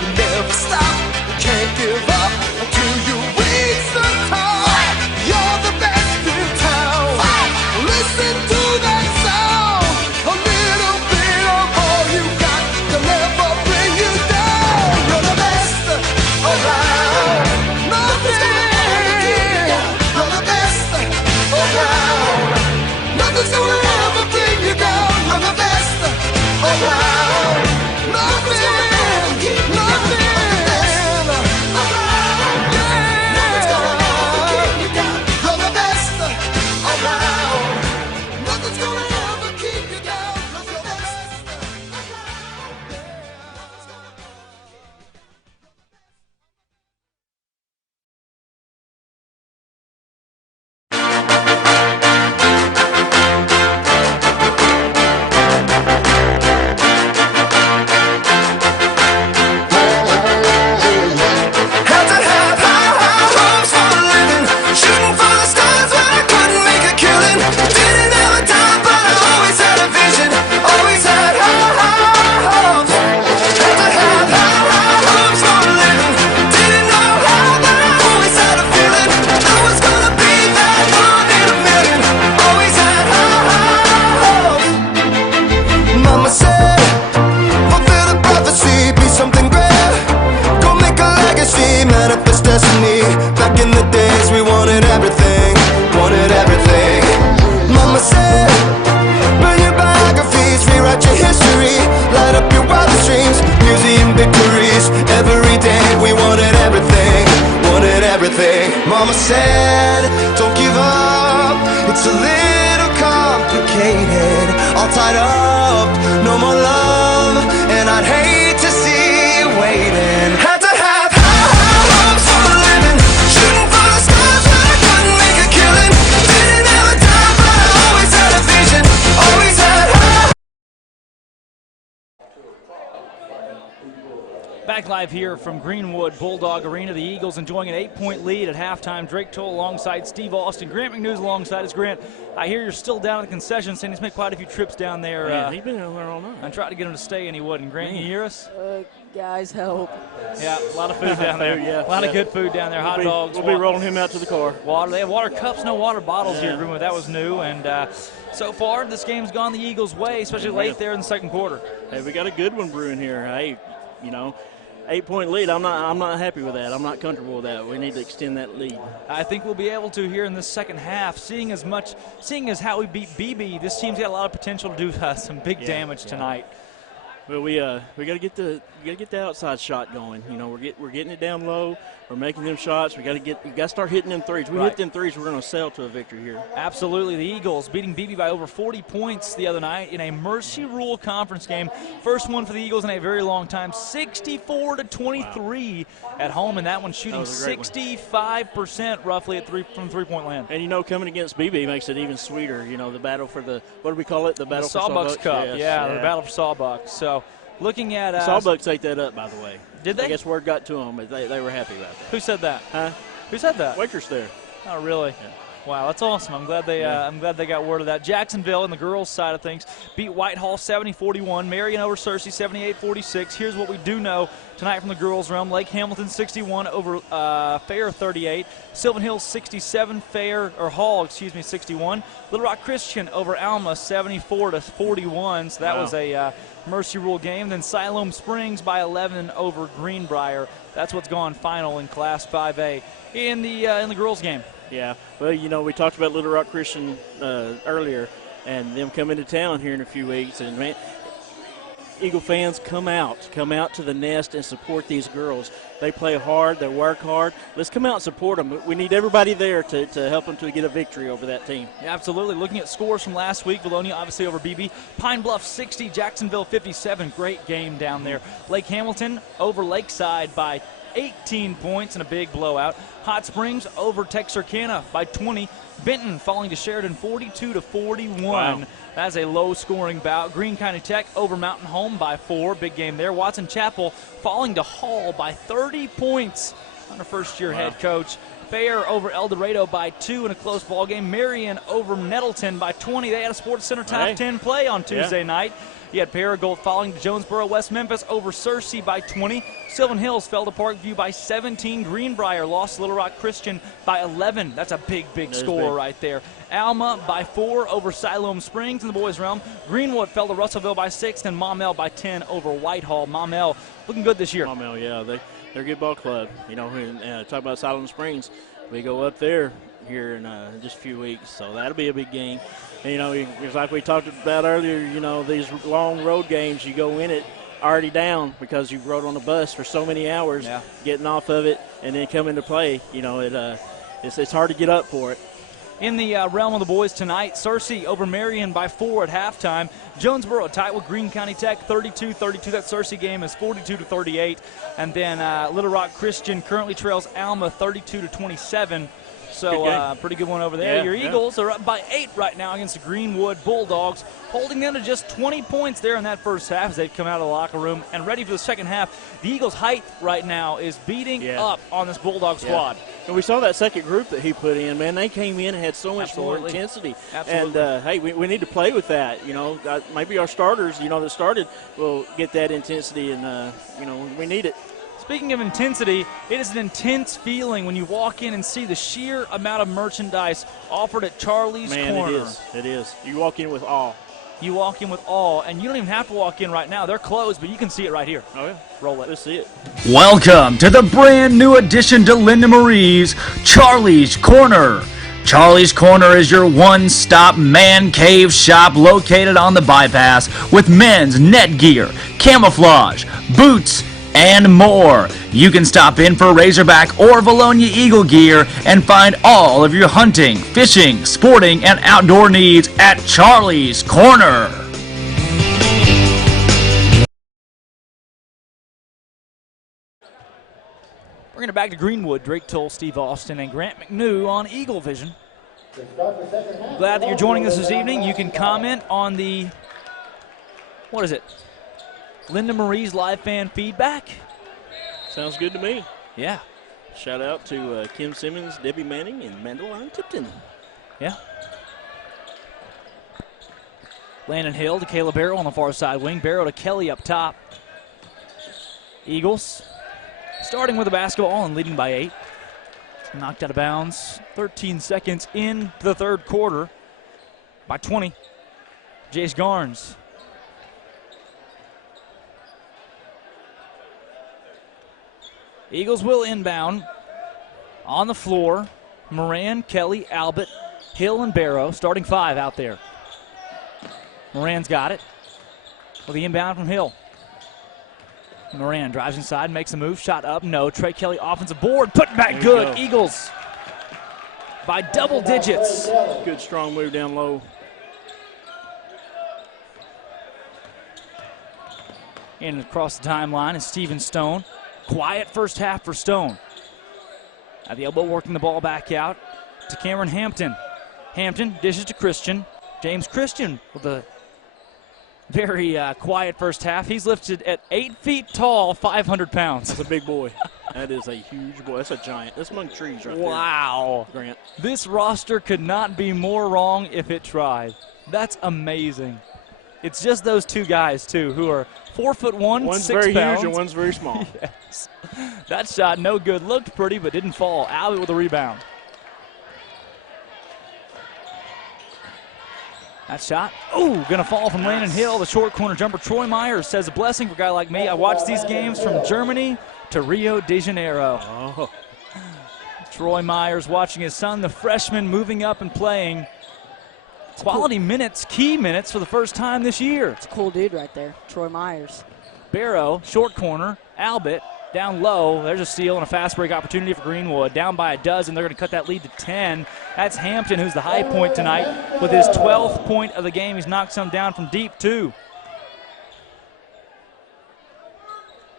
you never stop, you can't give up until you reach the top. You're the best in town. Listen to that sound. A little bit of all you got to never bring you down. You're the best around. Nothing. You're the best around. Nothing's gonna ever bring you down. You're the best around. Nothing. Nothing. Nothing's gonna ever keep you down. You're the best around. Nothing's gonna ever keep you down. You're the best Had to have high hopes for a living, shooting for the stars when I couldn't make a killing. Didn't have a dime, but I always had a vision, always had high hopes. Had to have high hopes for a living, didn't know how, but I always had a feeling I was gonna be that one in a million. Always had high hopes. Mama said, fulfill the prophecy, be something great. Go make a legacy, manifest destiny. Back in the days we wanted everything, wanted everything. Mama said, burn your biographies, rewrite your history, light up your wildest dreams, museum victories. Every day we wanted everything, wanted everything. Mama said, don't give up, it's a little complicated. All tied up, no more love, and I'd hate to see you waiting. Had to have high hopes for a living, shooting for the stars when I couldn't make a killing. Didn't have a dime, but I always had a vision, always had high. Back Back live here from Greenwood Bulldog Arena. The Eagles enjoying an 8-point lead at halftime. Drake Toll alongside Steve Austin. Grant McNews alongside us. Grant, I hear you're still down at the concession stand. He's made quite a few trips down there. Man, he's been down there all night. I tried to get him to stay, and he wouldn't. Grant, you hear us? Guys, help. Yeah, a lot of food down there. A lot of good food down there. Hot dogs. We'll be rolling him out to the car. Water. They have water cups, no water bottles here at Greenwood. That was new. And so far, this game's gone the Eagles' way, especially late there in the second quarter. Hey, we got a good one brewing here. Hey, 8-point lead. I'm not happy with that. I'm not comfortable with that. We need to extend that lead. I think we'll be able to here in the second half. Seeing as how we beat BB, this team's got a lot of potential to do some big damage tonight. Well, we got to get the outside shot going. We're getting it down low. We're making them shots. We got to start hitting them threes. We hit them threes, we're going to sail to a victory here. Absolutely. The Eagles beating BB by over 40 points the other night in a Mercy Rule Conference game. First one for the Eagles in a very long time. 64-23 at home, and that one shooting 65% roughly from three-point land. And coming against BB makes it even sweeter. The battle for the, what do we call it? The battle for Sawbucks Cup. Yes, The battle for Sawbucks. So looking at Sawbucks ate that up, by the way. Did they? I guess word got to them, but they were happy about that. Who said that? Huh? Who said that? Waitress there. Oh, really? Yeah. Wow, that's awesome. I'm glad they got word of that. Jacksonville, on the girls' side of things, beat Whitehall 70-41. Marion over Searcy 78-46. Here's what we do know tonight from the girls' realm: Lake Hamilton 61 over Fair 38. Sylvan Hills 67, Hall 61. Little Rock Christian over Alma 74-41. So that was a Mercy Rule game. Then Siloam Springs by 11 over Greenbrier. That's what's gone final in Class 5A in the girls' game. Yeah, well, we talked about Little Rock Christian earlier, and them coming to town here in a few weeks. And man, Eagle fans, come out to the nest and support these girls. They play hard, they work hard. Let's come out and support them. We need everybody there to help them to get a victory over that team. Yeah, absolutely. Looking at scores from last week, Vilonia obviously over BB. Pine Bluff 60, Jacksonville 57. Great game down there. Lake Hamilton over Lakeside by 18 points in a big blowout. Hot Springs over Texarkana by 20. Benton falling to Sheridan 42-41. Wow. That's a low-scoring bout. Greene County Tech over Mountain Home by 4. Big game there. Watson Chapel falling to Hall by 30 points under first-year head coach. Fair over El Dorado by 2 in a close ball game. Marion over Nettleton by 20. They had a Sports Center top 10 play on Tuesday night. You had Paragould falling to Jonesboro. West Memphis over Searcy by 20. Sylvan Hills fell to Parkview by 17. Greenbrier lost to Little Rock Christian by 11. That's a big score right there. Alma by 4 over Siloam Springs in the boys' realm. Greenwood fell to Russellville by 6, and Maumelle by 10 over Whitehall. Maumelle looking good this year. Maumelle, yeah, they're a good ball club. Talk about Siloam Springs. We go up there here in just a few weeks, so that'll be a big game. And, it's like we talked about earlier, these long road games, you go in it already down because you rode on the bus for so many hours, getting off of it, and then come into play. It's hard to get up for it. In the realm of the boys tonight, Searcy over Marion by 4 at halftime. Jonesboro tight with Greene County Tech 32-32. That Searcy game is 42-38. And then Little Rock Christian currently trails Alma 32-27. So pretty good one over there. Your Eagles are up by 8 right now against the Greenwood Bulldogs, holding them to just 20 points there in that first half as they've come out of the locker room and ready for the second half. The Eagles' height right now is beating up on this Bulldog squad. And we saw that second group that he put in, man. They came in and had so much more intensity. Absolutely. And, hey, we need to play with that. Maybe our starters, that started will get that intensity, and, we need it. Speaking of intensity, it is an intense feeling when you walk in and see the sheer amount of merchandise offered at Charlie's Corner. It is. You walk in with awe. You walk in with awe, and you don't even have to walk in right now. They're closed, but you can see it right here. Oh, yeah. Roll it. Let's see it. Welcome to the brand new addition to Linda Marie's Charlie's Corner. Charlie's Corner is your one-stop man cave shop located on the bypass with men's net gear, camouflage, boots, and more. You can stop in for Razorback or Vilonia Eagle gear and find all of your hunting, fishing, sporting, and outdoor needs at Charlie's Corner. Bringing it back to Greenwood, Drake Toll, Steve Austin, and Grant McNew on Eagle Vision. Glad that you're joining us this evening. You can comment on the, Linda Marie's live fan feedback. Sounds good to me. Yeah. Shout out to Kim Simmons, Debbie Manning, and Mandeline Tipton. Yeah. Landon Hill to Kayla Barrow on the far side wing. Barrow to Kelly up top. Eagles starting with the basketball and leading by 8. Knocked out of bounds. 13 seconds in the third quarter by 20. Jace Garnes. Eagles will inbound. On the floor, Moran, Kelly, Albert, Hill, and Barrow. Starting 5 out there. Moran's got it with the inbound from Hill. Moran drives inside, makes a move, shot up, no. Trey Kelly offensive board, put back good. Eagles by double digits. Good strong move down low. And across the timeline is Steven Stone. Quiet first half for Stone. At the elbow, working the ball back out to Cameron Hampton. Hampton dishes to Christian. James Christian with a very quiet first half. He's lifted at 8 feet tall, 500 pounds. That's a big boy. That is a huge boy. That's a giant. That's among trees right there. Wow. Grant. This roster could not be more wrong if it tried. That's amazing. It's just those two guys, too, who are 4'1", one's 6 very pounds. huge and one's very small. Yes. That shot, no good. Looked pretty, but didn't fall. Albert with a rebound. That shot, gonna fall from Landon Hill. The short corner jumper. Troy Myers says a blessing for a guy like me. I watch these games from Germany to Rio de Janeiro. Oh. Troy Myers watching his son, the freshman, moving up and playing quality minutes, key minutes for the first time this year. It's a cool dude right there, Troy Myers. Barrow, short corner. Albert down low. There's a steal and a fast break opportunity for Greenwood. Down by a dozen. They're going to cut that lead to 10. That's Hampton, who's the high point tonight with his 12th point of the game. He's knocked some down from deep, too.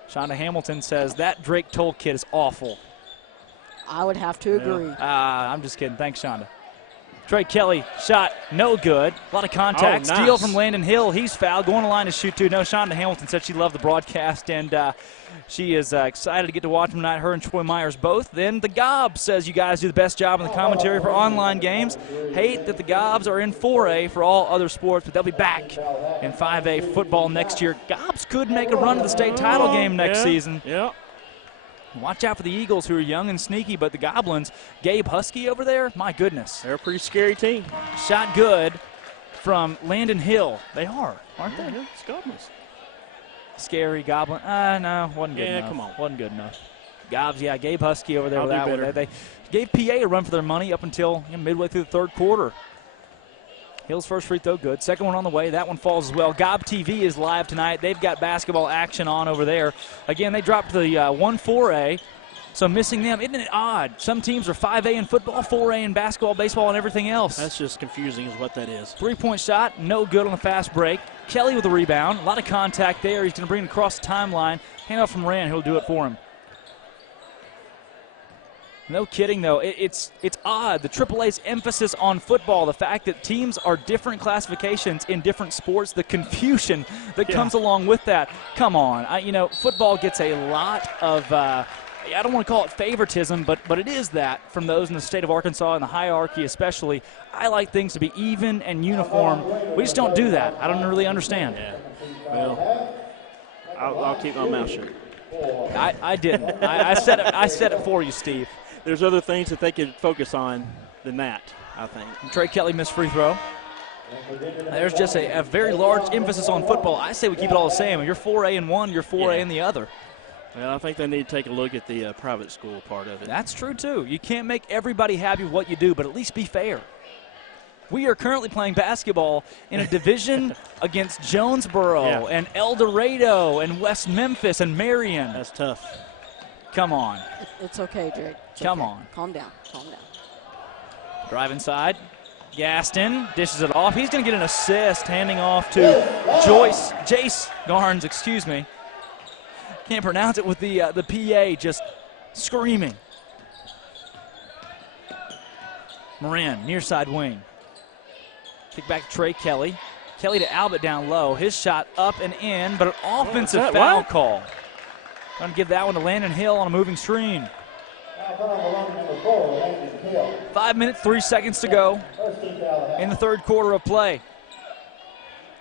Shonda Hamilton says that Drake Toll kid is awful. I would have to agree. I'm just kidding. Thanks, Shonda. Trey Kelly shot no good. A lot of contact. Nice. Steal from Landon Hill. He's fouled. Going to line to shoot too. No, Shonda Hamilton said she loved the broadcast, and she is excited to get to watch them tonight. Her and Troy Myers both. Then the Gob says you guys do the best job in the commentary for online games. Hate that the Gobs are in 4A for all other sports, but they'll be back in 5A football next year. Gobs could make a run to the state title game next season. Yeah. Watch out for the Eagles, who are young and sneaky, but the Goblins, Gabe Husky over there, my goodness. They're a pretty scary team. Shot good from Landon Hill. They are, aren't they? Yeah, it's Goblins. Scary Goblin. No, wasn't good enough. Yeah, come on. Wasn't good enough. Gobs, yeah, Gabe Husky over there I'll with do that better. one. They gave PA a run for their money up until midway through the third quarter. Hill's first free throw good. Second one on the way. That one falls as well. Gob TV is live tonight. They've got basketball action on over there. Again, they dropped the 1-4A. So missing them, isn't it odd? Some teams are 5A in football, 4A in basketball, baseball, and everything else. That's just confusing is what that is. Three-point shot, no good on the fast break. Kelly with a rebound. A lot of contact there. He's going to bring it across the timeline. Hand off from Rand. He'll do it for him. No kidding, though. It's odd. The AAA's emphasis on football, the fact that teams are different classifications in different sports, the confusion that comes along with that. Come on. Football gets a lot of, I don't want to call it favoritism, but it is that from those in the state of Arkansas and the hierarchy especially. I like things to be even and uniform. We just don't do that. I don't really understand. Yeah. Well, I'll keep my mouth shut. I didn't. I said it for you, Steve. There's other things that they could focus on than that, I think. Trey Kelly missed free throw. There's just a very large emphasis on football. I say we keep it all the same. If you're 4A in one, you're 4A in the other. Well, I think they need to take a look at the private school part of it. That's true, too. You can't make everybody happy with what you do, but at least be fair. We are currently playing basketball in a division against Jonesboro and El Dorado and West Memphis and Marion. That's tough. Come on. It's okay, Jake. Come on. Calm down. Calm down. Drive inside. Gaston dishes it off. He's going to get an assist, handing off to Jace Garnes, excuse me. Can't pronounce it with the PA just screaming. Moran, near side wing. Kick back to Trey Kelly. Kelly to Albert down low. His shot up and in, but an offensive foul call. Going to give that one to Landon Hill on a moving screen. 5 minutes, 3 seconds to go in the third quarter of play.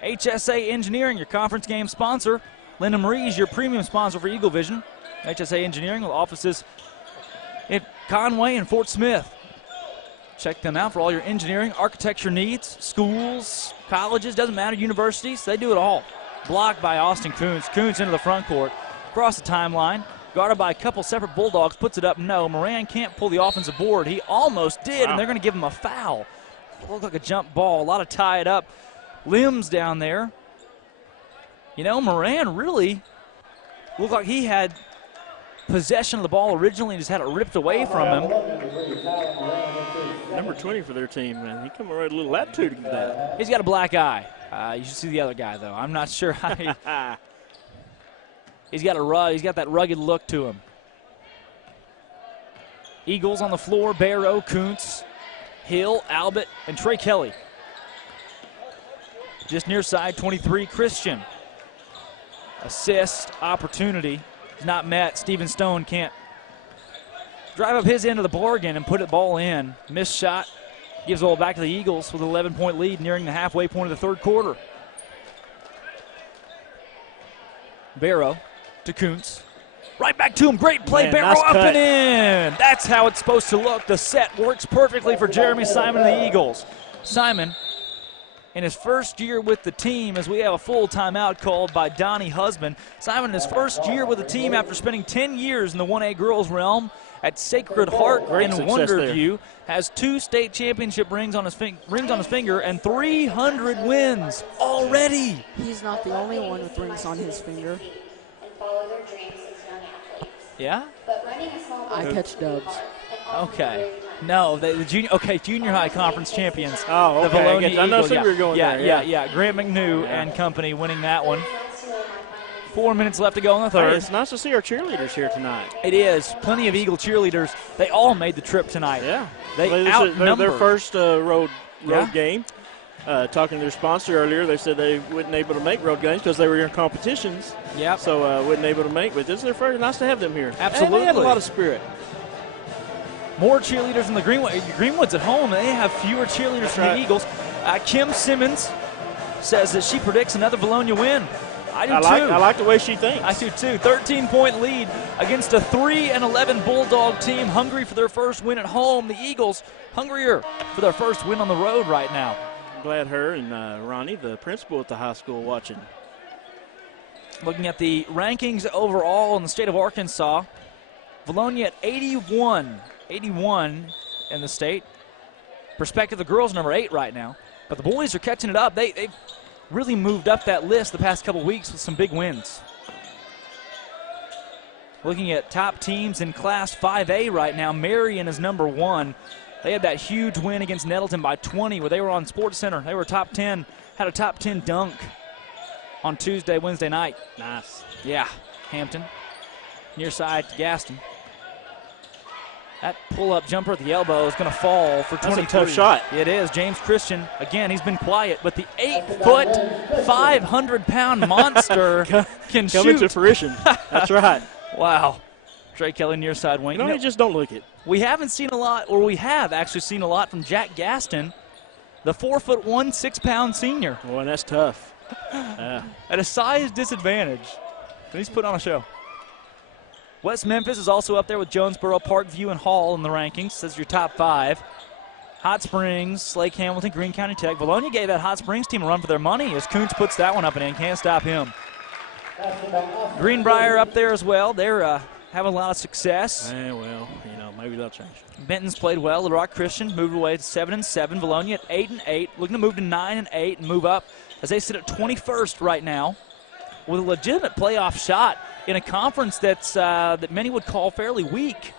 HSA Engineering, your conference game sponsor. Linda Marie's your premium sponsor for Eagle Vision. HSA Engineering with offices in Conway and Fort Smith. Check them out for all your engineering, architecture needs, schools, colleges, doesn't matter, universities, they do it all. Blocked by Austin Kuntz. Kuntz into the front court, across the timeline, guarded by a couple separate Bulldogs, puts it up. No, Moran can't pull the offensive board. He almost did, and they're going to give him a foul. It looked like a jump ball, a lot of tied up limbs down there. You know, Moran really looked like he had possession of the ball originally and just had it ripped away from him. Number 20 for their team, man. He come around a little attitude with that. He's got a black eye. You should see the other guy, though. I'm not sure how he's got that rugged look to him. Eagles on the floor, Barrow, Kuntz, Hill, Albert, and Trey Kelly. Just near side, 23, Christian. Assist opportunity is not met. Steven Stone can't drive up his end of the bargain and put the ball in. Missed shot gives the ball back to the Eagles with an 11-point lead nearing the halfway point of the third quarter. Barrow to Kuntz. Right back to him. Great play. Barrow nice up cut. and in. That's how it's supposed to look. The set works perfectly for Jeremy Simon and the Eagles. Simon, in his first year with the team, as we have a full timeout called by Donnie Husband. Simon, in his first year with the team after spending 10 years in the 1A girls realm at Sacred Heart in Wonderview, has 2 state championship rings on his finger and 300 wins already. He's not the only one with rings on his finger. Yeah? I catch dubs. Okay. No, the junior high conference champions. Oh, okay. The Vilonia I know Eagles, we were going there. Yeah. Grant McNew and company winning that one. 4 minutes left to go in the third. Hey, it's nice to see our cheerleaders here tonight. It is. Plenty of Eagle cheerleaders. They all made the trip tonight. Yeah. They outnumbered. Their first road game. Talking to their sponsor earlier, they said they wasn't able to make road games because they were in competitions. Yep. So wasn't able to make, but this is their first. Nice to have them here. Absolutely. And they had a lot of spirit. More cheerleaders in the Greenwood. Greenwood's at home. They have fewer cheerleaders from the Eagles. Kim Simmons says that she predicts another Vilonia win. I do too. I like the way she thinks. I do too. 13-point lead against a 3-11 Bulldog team, hungry for their first win at home. The Eagles hungrier for their first win on the road right now. I'm glad her and Ronnie, the principal at the high school, watching. Looking at the rankings overall in the state of Arkansas, Vilonia at 81 in the state. Perspective, the girls number 8 right now, but the boys are catching it up. They've really moved up that list the past couple weeks with some big wins. Looking at top teams in Class 5A right now, Marion is number 1. They had that huge win against Nettleton by 20 where they were on Sports Center. They were top 10, had a top 10 dunk on Wednesday night. Nice. Yeah, Hampton. Near side to Gaston. That pull-up jumper at the elbow is going to fall for 23. That's a tough shot. It is. James Christian, again, he's been quiet, but the 8-foot, 500-pound monster can shoot. Coming to fruition. That's right. Wow. Trey Kelly near side wing. You just don't look it. We haven't seen a lot, or we have actually seen a lot from Jack Gaston, the 4'1", 6-pound senior. Boy, and that's tough. At a size disadvantage. And he's put on a show. West Memphis is also up there with Jonesboro, Parkview, and Hall in the rankings. That's your top 5. Hot Springs, Lake Hamilton, Greene County Tech. Vilonia gave that Hot Springs team a run for their money as Kuntz puts that one up and in. Can't stop him. Greenbrier up there as well. They're having a lot of success. Well, maybe they'll change. Benton's played well. Little Rock Christian moved away to 7-7. Vilonia at 8-8, looking to move to 9-8 and move up as they sit at 21st right now with a legitimate playoff shot in a conference that many would call fairly weak.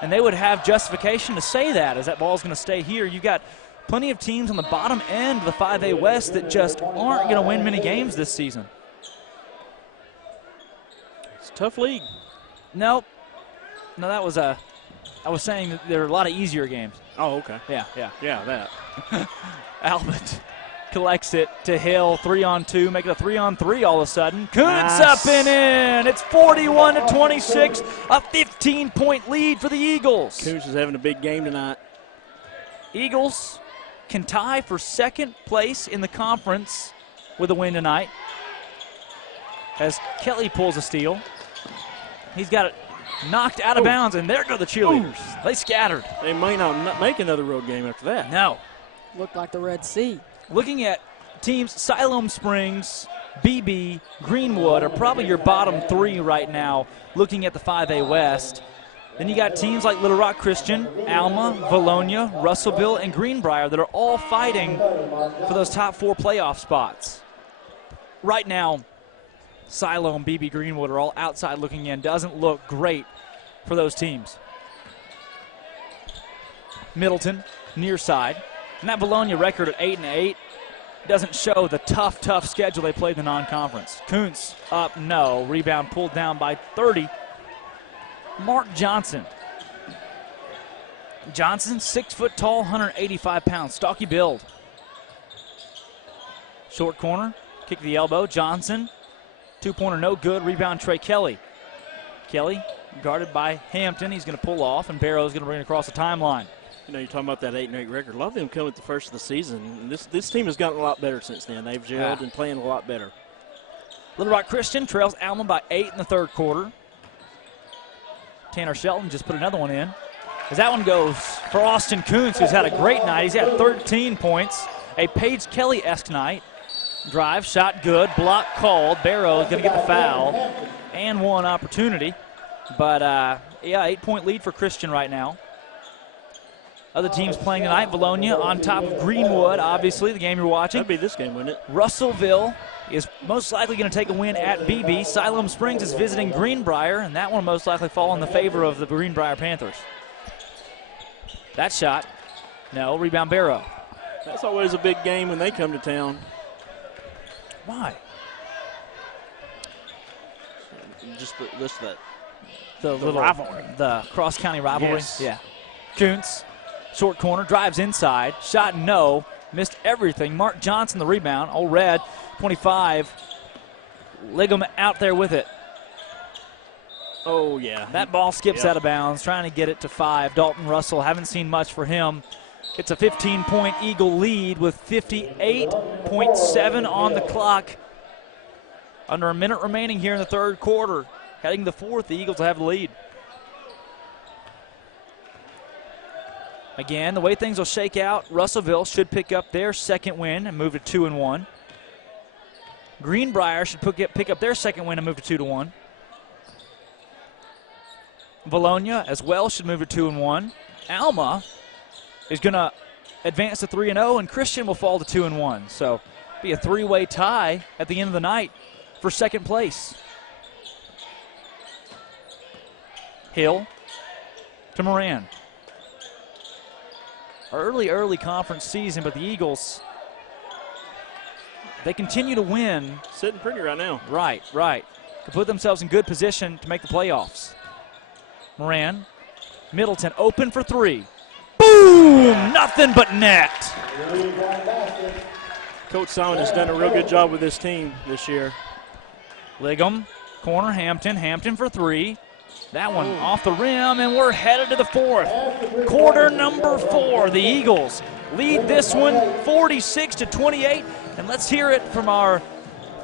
And they would have justification to say that as that ball's going to stay here. You've got plenty of teams on the bottom end of the 5A West that just aren't going to win many games this season. It's a tough league. Nope. No, I was saying that there are a lot of easier games. Oh, okay. Yeah. Yeah, that. Albert collects it to Hill. 3-on-2, make it a 3-on-3 all of a sudden. Kuntz Nice. up and in. It's 41-26, a 15-point lead for the Eagles. Coons is having a big game tonight. Eagles can tie for second place in the conference with a win tonight as Kelly pulls a steal. He's got it knocked out of bounds, and there go the cheerleaders. They scattered. They may not make another road game after that. No. Looked like the Red Sea. Looking at teams, Siloam Springs, BB, Greenwood are probably your bottom three right now looking at the 5A West. Then you got teams like Little Rock Christian, Alma, Vilonia, Russellville, and Greenbrier that are all fighting for those top 4 playoff spots. Right now, Siloam, BB, Greenwood are all outside looking in. Doesn't look great for those teams. Middleton, near side. And that Vilonia record at 8-8 doesn't show the tough schedule they played in the non-conference. Kuntz up, no. Rebound pulled down by 30. Mark Johnson. Johnson, 6 foot tall, 185 pounds. Stocky build. Short corner, kick the elbow. Johnson, 2-pointer, no good. Rebound, Trey Kelly. Kelly guarded by Hampton. He's going to pull off, and Barrow's going to bring it across the timeline. You know, you're talking about that 8-8 record. A lot of them come at the first of the season. And this team has gotten a lot better since then. They've gelled and playing a lot better. Little Rock Christian trails Alma by 8 in the third quarter. Tanner Shelton just put another one in. As that one goes for Austin Kuntz, who's had a great night. He's had 13 points. A Paige Kelly-esque night. Drive, shot good, block called. Barrow is going to get the foul and one opportunity. But, 8-point lead for Christian right now. Other teams playing tonight, Vilonia on top of Greenwood, obviously, the game you're watching. That'd be this game, wouldn't it? Russellville is most likely going to take a win at BB. Siloam Springs is visiting Greenbrier, and that one most likely fall in the favor of the Greenbrier Panthers. That shot, no, rebound Barrow. That's always a big game when they come to town. Why? Just list that. The little rivalry. The cross-county rivalry. Yes. Yeah. Kuntz, short corner, drives inside, shot no, missed everything. Mark Johnson the rebound. Old Red, 25. Liggum out there with it. Oh, yeah. That ball skips out of bounds, trying to get it to 5. Dalton Russell, haven't seen much for him. It's a 15-point Eagle lead with 58.7 on the clock. Under a minute remaining here in the third quarter. Heading to the fourth, the Eagles will have the lead. Again, the way things will shake out, Russellville should pick up their second win and move to 2-1. Greenbrier should pick up their second win and move to 2-1. Vilonia as well should move to 2-1. Alma is going to advance to 3-0, and Christian will fall to 2-1. So be a three-way tie at the end of the night for second place. Hill to Moran. Early conference season, but the Eagles, they continue to win. Sitting pretty right now. Right. To put themselves in good position to make the playoffs. Moran, Middleton open for 3. Boom! Nothing but net. Coach Simon has done a real good job with this team this year. Liggum, corner, Hampton for 3. That one off the rim, and we're headed to the fourth. Quarter number 4. The Eagles lead this one 46-28. And let's hear it from our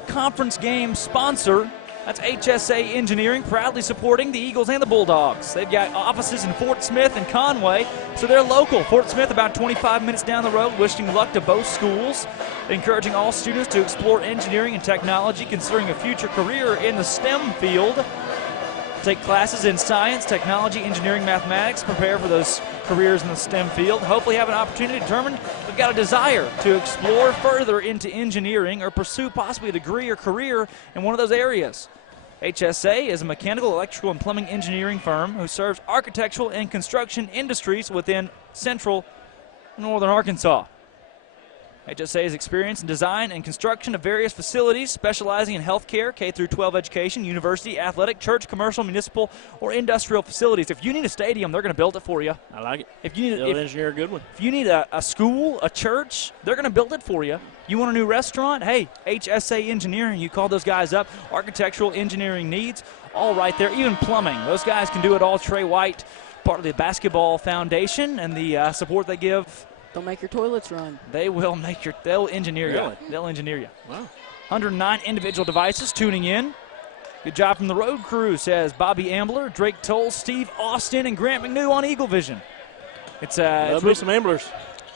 conference game sponsor. That's HSA Engineering, proudly supporting the Eagles and the Bulldogs. They've got offices in Fort Smith and Conway, so they're local. Fort Smith about 25 minutes down the road, wishing luck to both schools, encouraging all students to explore engineering and technology, considering a future career in the STEM field. Take classes in science, technology, engineering, mathematics, prepare for those careers in the STEM field. Hopefully have an opportunity to determine if they've got a desire to explore further into engineering or pursue possibly a degree or career in one of those areas. HSA is a mechanical, electrical, and plumbing engineering firm who serves architectural and construction industries within central northern Arkansas. HSA is experienced in design and construction of various facilities, specializing in healthcare, K through 12 education, university, athletic, church, commercial, municipal, or industrial facilities. If you need a stadium, they're going to build it for you. I like it. If you need, They'll engineer a good one. if you need a school, a church, they're going to build it for you. You want a new restaurant? Hey, HSA Engineering. You call those guys up. Architectural engineering needs, all right there. Even plumbing. Those guys can do it all. Trey White, part of the basketball foundation, and the support they give. They'll make your toilets run. They will make they'll engineer you. Really? They'll engineer you. Wow. 109 individual devices tuning in. Good job from the road crew, says Bobby Ambler, Drake Toll, Steve Austin, and Grant McNew on Eagle Vision. It's some Amblers.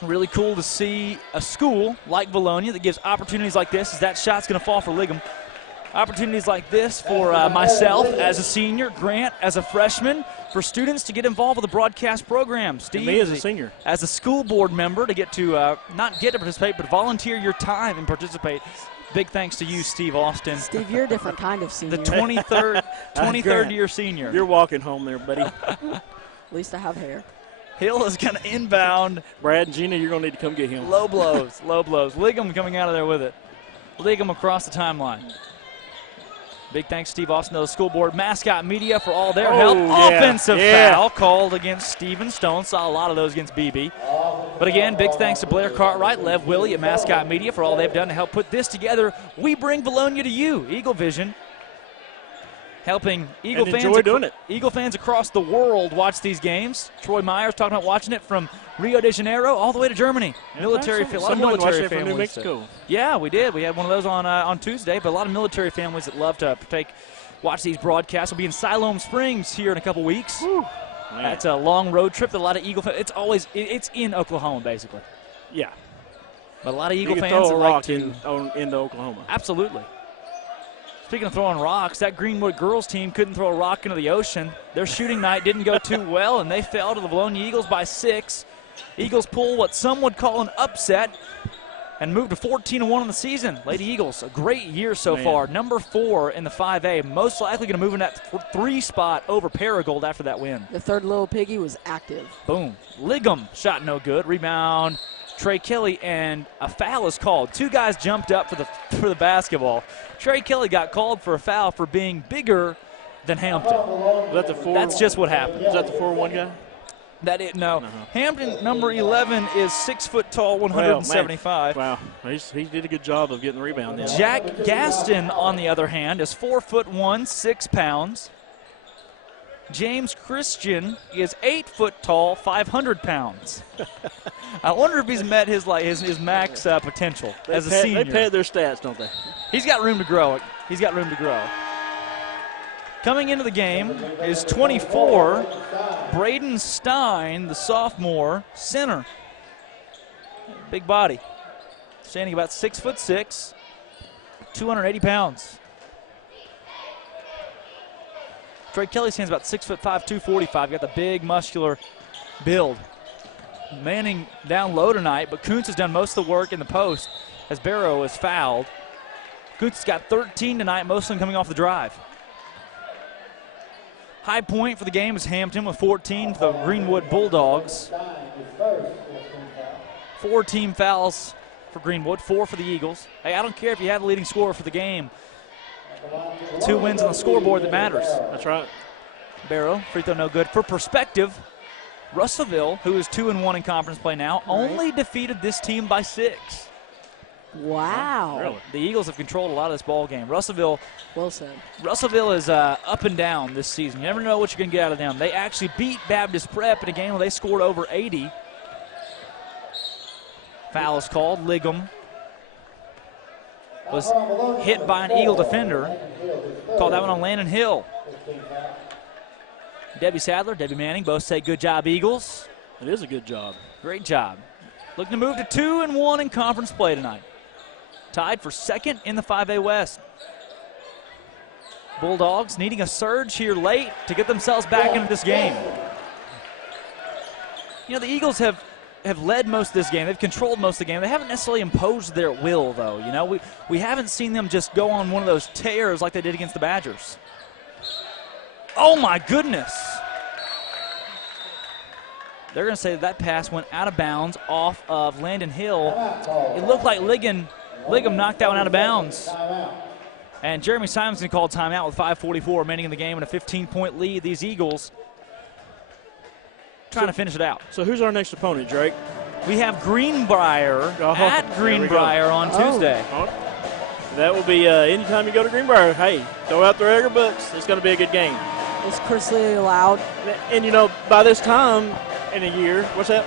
really cool to see a school like Vilonia that gives opportunities like this, as that shot's going to fall for Liggum. Opportunities like this for myself as a senior, Grant as a freshman, for students to get involved with the broadcast program. Steve, me as a senior. As a school board member, to get to not get to participate, but volunteer your time and participate. Big thanks to you, Steve Austin. Steve, you're a different kind of senior. The 23rd year senior. You're walking home there, buddy. At least I have hair. Hill is going to inbound. Brad and Gina, you're going to need to come get him. Low blows, low blows. Liggum coming out of there with it. Liggum across the timeline. Big thanks to Steve Austin, to the school board, mascot media for all their help. yeah, Offensive yeah. foul called against Steven Stone. Saw a lot of those against BB. But again, big thanks to Blair Cartwright, Lev Willie at Mascot Media for all they've done to help put this together. We bring Vilonia to you, Eagle Vision. Helping Eagle And fans, enjoy doing it. Eagle fans across the world watch these games. Troy Myers talking about watching it from Rio de Janeiro all the way to Germany. Military, a lot of Someone watched military it from families. New Mexico. Yeah, we did. We had one of those on Tuesday, but a lot of military families that love to watch these broadcasts. We'll be in Siloam Springs here in a couple weeks. Man. That's a long road trip that a lot of Eagle fans, it's in Oklahoma, basically. Yeah. But a lot of You Eagle can fans throw a that like rock to. into Oklahoma. Absolutely. Speaking of throwing rocks, that Greenwood girls team couldn't throw a rock into the ocean. Their shooting night didn't go too well, and they fell to the Vilonia Eagles by 6. Eagles pull what some would call an upset and move to 14-1 in the season. Lady Eagles, a great year so far. Number 4 in the 5A, most likely going to move in that 3 spot over Paragould after that win. The third little piggy was active. Boom. Liggum shot no good. Rebound. Trey Kelly, and a foul is called. 2 guys jumped up for the basketball. Trey Kelly got called for a foul for being bigger than Hampton. Was that the 4? That's just what happened. Is that the 4-1 guy? No. Hampton, number 11, is 6 foot tall, 175. Wow. He did a good job of getting the rebound then. Jack Gaston, on the other hand, is 4'1", 6 pounds. James Christian is 8 foot tall, 500 pounds. I wonder if he's met his max potential as a senior. They pad their stats, don't they? He's got room to grow. He's got room to grow. Coming into the game is 24, Braden Stein, the sophomore center. Big body. Standing about 6'6", 280 pounds. Trey Kelly stands about 6'5", 245. Got the big muscular build. Manning down low tonight, but Kuntz has done most of the work in the post as Barrow is fouled. Kuntz has got 13 tonight, most of them coming off the drive. High point for the game is Hampton with 14 for the Greenwood Bulldogs. 4 team fouls for Greenwood, 4 for the Eagles. Hey, I don't care if you have the leading scorer for the game. 2 wins on the scoreboard that matters. That's right. Barrow, free throw no good. For perspective, Russellville, who is 2-1 in conference play now, only defeated this team by 6. Wow. Really? The Eagles have controlled a lot of this ball game. Russellville is up and down this season. You never know what you're going to get out of them. They actually beat Baptist Prep in a game where they scored over 80. Foul is called. Liggum was hit by an Eagle defender. Called that one on Landon Hill. Debbie Sadler, Debbie Manning both say good job, Eagles. It is a good job. Great job. Looking to move to 2-1 in conference play tonight. Tied for second in the 5A West. Bulldogs needing a surge here late to get themselves back into this game. You know, the Eagles have led most of this game. They've controlled most of the game. They haven't necessarily imposed their will, though. You know, we haven't seen them just go on one of those tears like they did against the Badgers. Oh, my goodness. they're going to say that pass went out of bounds off of Landon Hill. It looked like Liggum knocked that one out of bounds. And Jeremy Simonson called timeout with 5:44 remaining in the game and a 15-point lead. These Eagles trying to finish it out. So who's our next opponent, Drake? We have Greenbrier at Greenbrier on Tuesday. Oh. That will be anytime you go to Greenbrier, hey, throw out the regular books. It's going to be a good game. Is Chris Lee allowed? And, by this time in a year, what's that?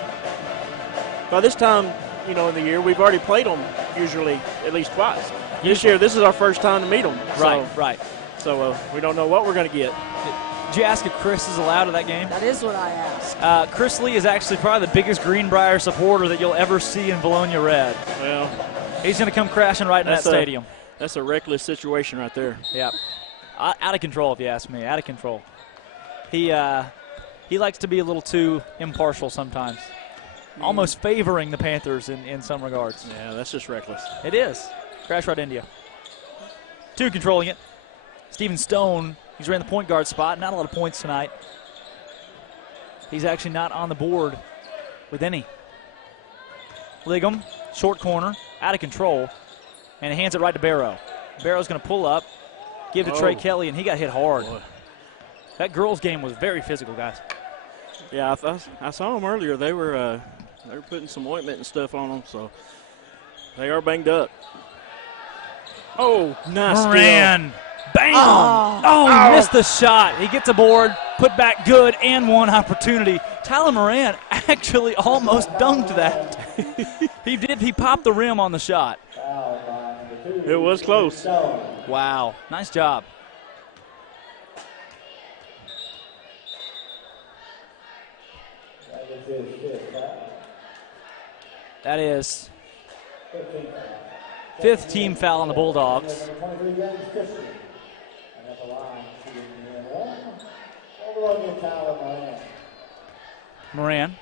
By this time, in the year, we've already played them usually at least twice. This year, this is our first time to meet them. Right. So we don't know what we're going to get. Did you ask if Chris is allowed at that game? That is what I asked. Chris Lee is actually probably the biggest Greenbrier supporter that you'll ever see in Vilonia Red. Well, he's going to come crashing right in that stadium. That's a reckless situation right there. Yeah. Out of control, if you ask me. Out of control. He likes to be a little too impartial sometimes, almost favoring the Panthers in some regards. Yeah, that's just reckless. It is. Crash right into you. 2 controlling it. Steven Stone, he's ran the point guard spot. Not a lot of points tonight. He's actually not on the board with any. Liggum, short corner, out of control, and he hands it right to Barrow. Barrow's going to pull up, give to Trey Kelly, and he got hit hard. Boy. That girls' game was very physical, guys. Yeah, I saw them earlier. They were putting some ointment and stuff on them, so they are banged up. Oh, nice Moran. steal. Bam! He missed the shot. He gets aboard, put back good, and one opportunity. Tyler Moran actually almost dunked that. He popped the rim on the shot. It was close. Wow. Nice job. That is 5th team foul on the Bulldogs. Moran.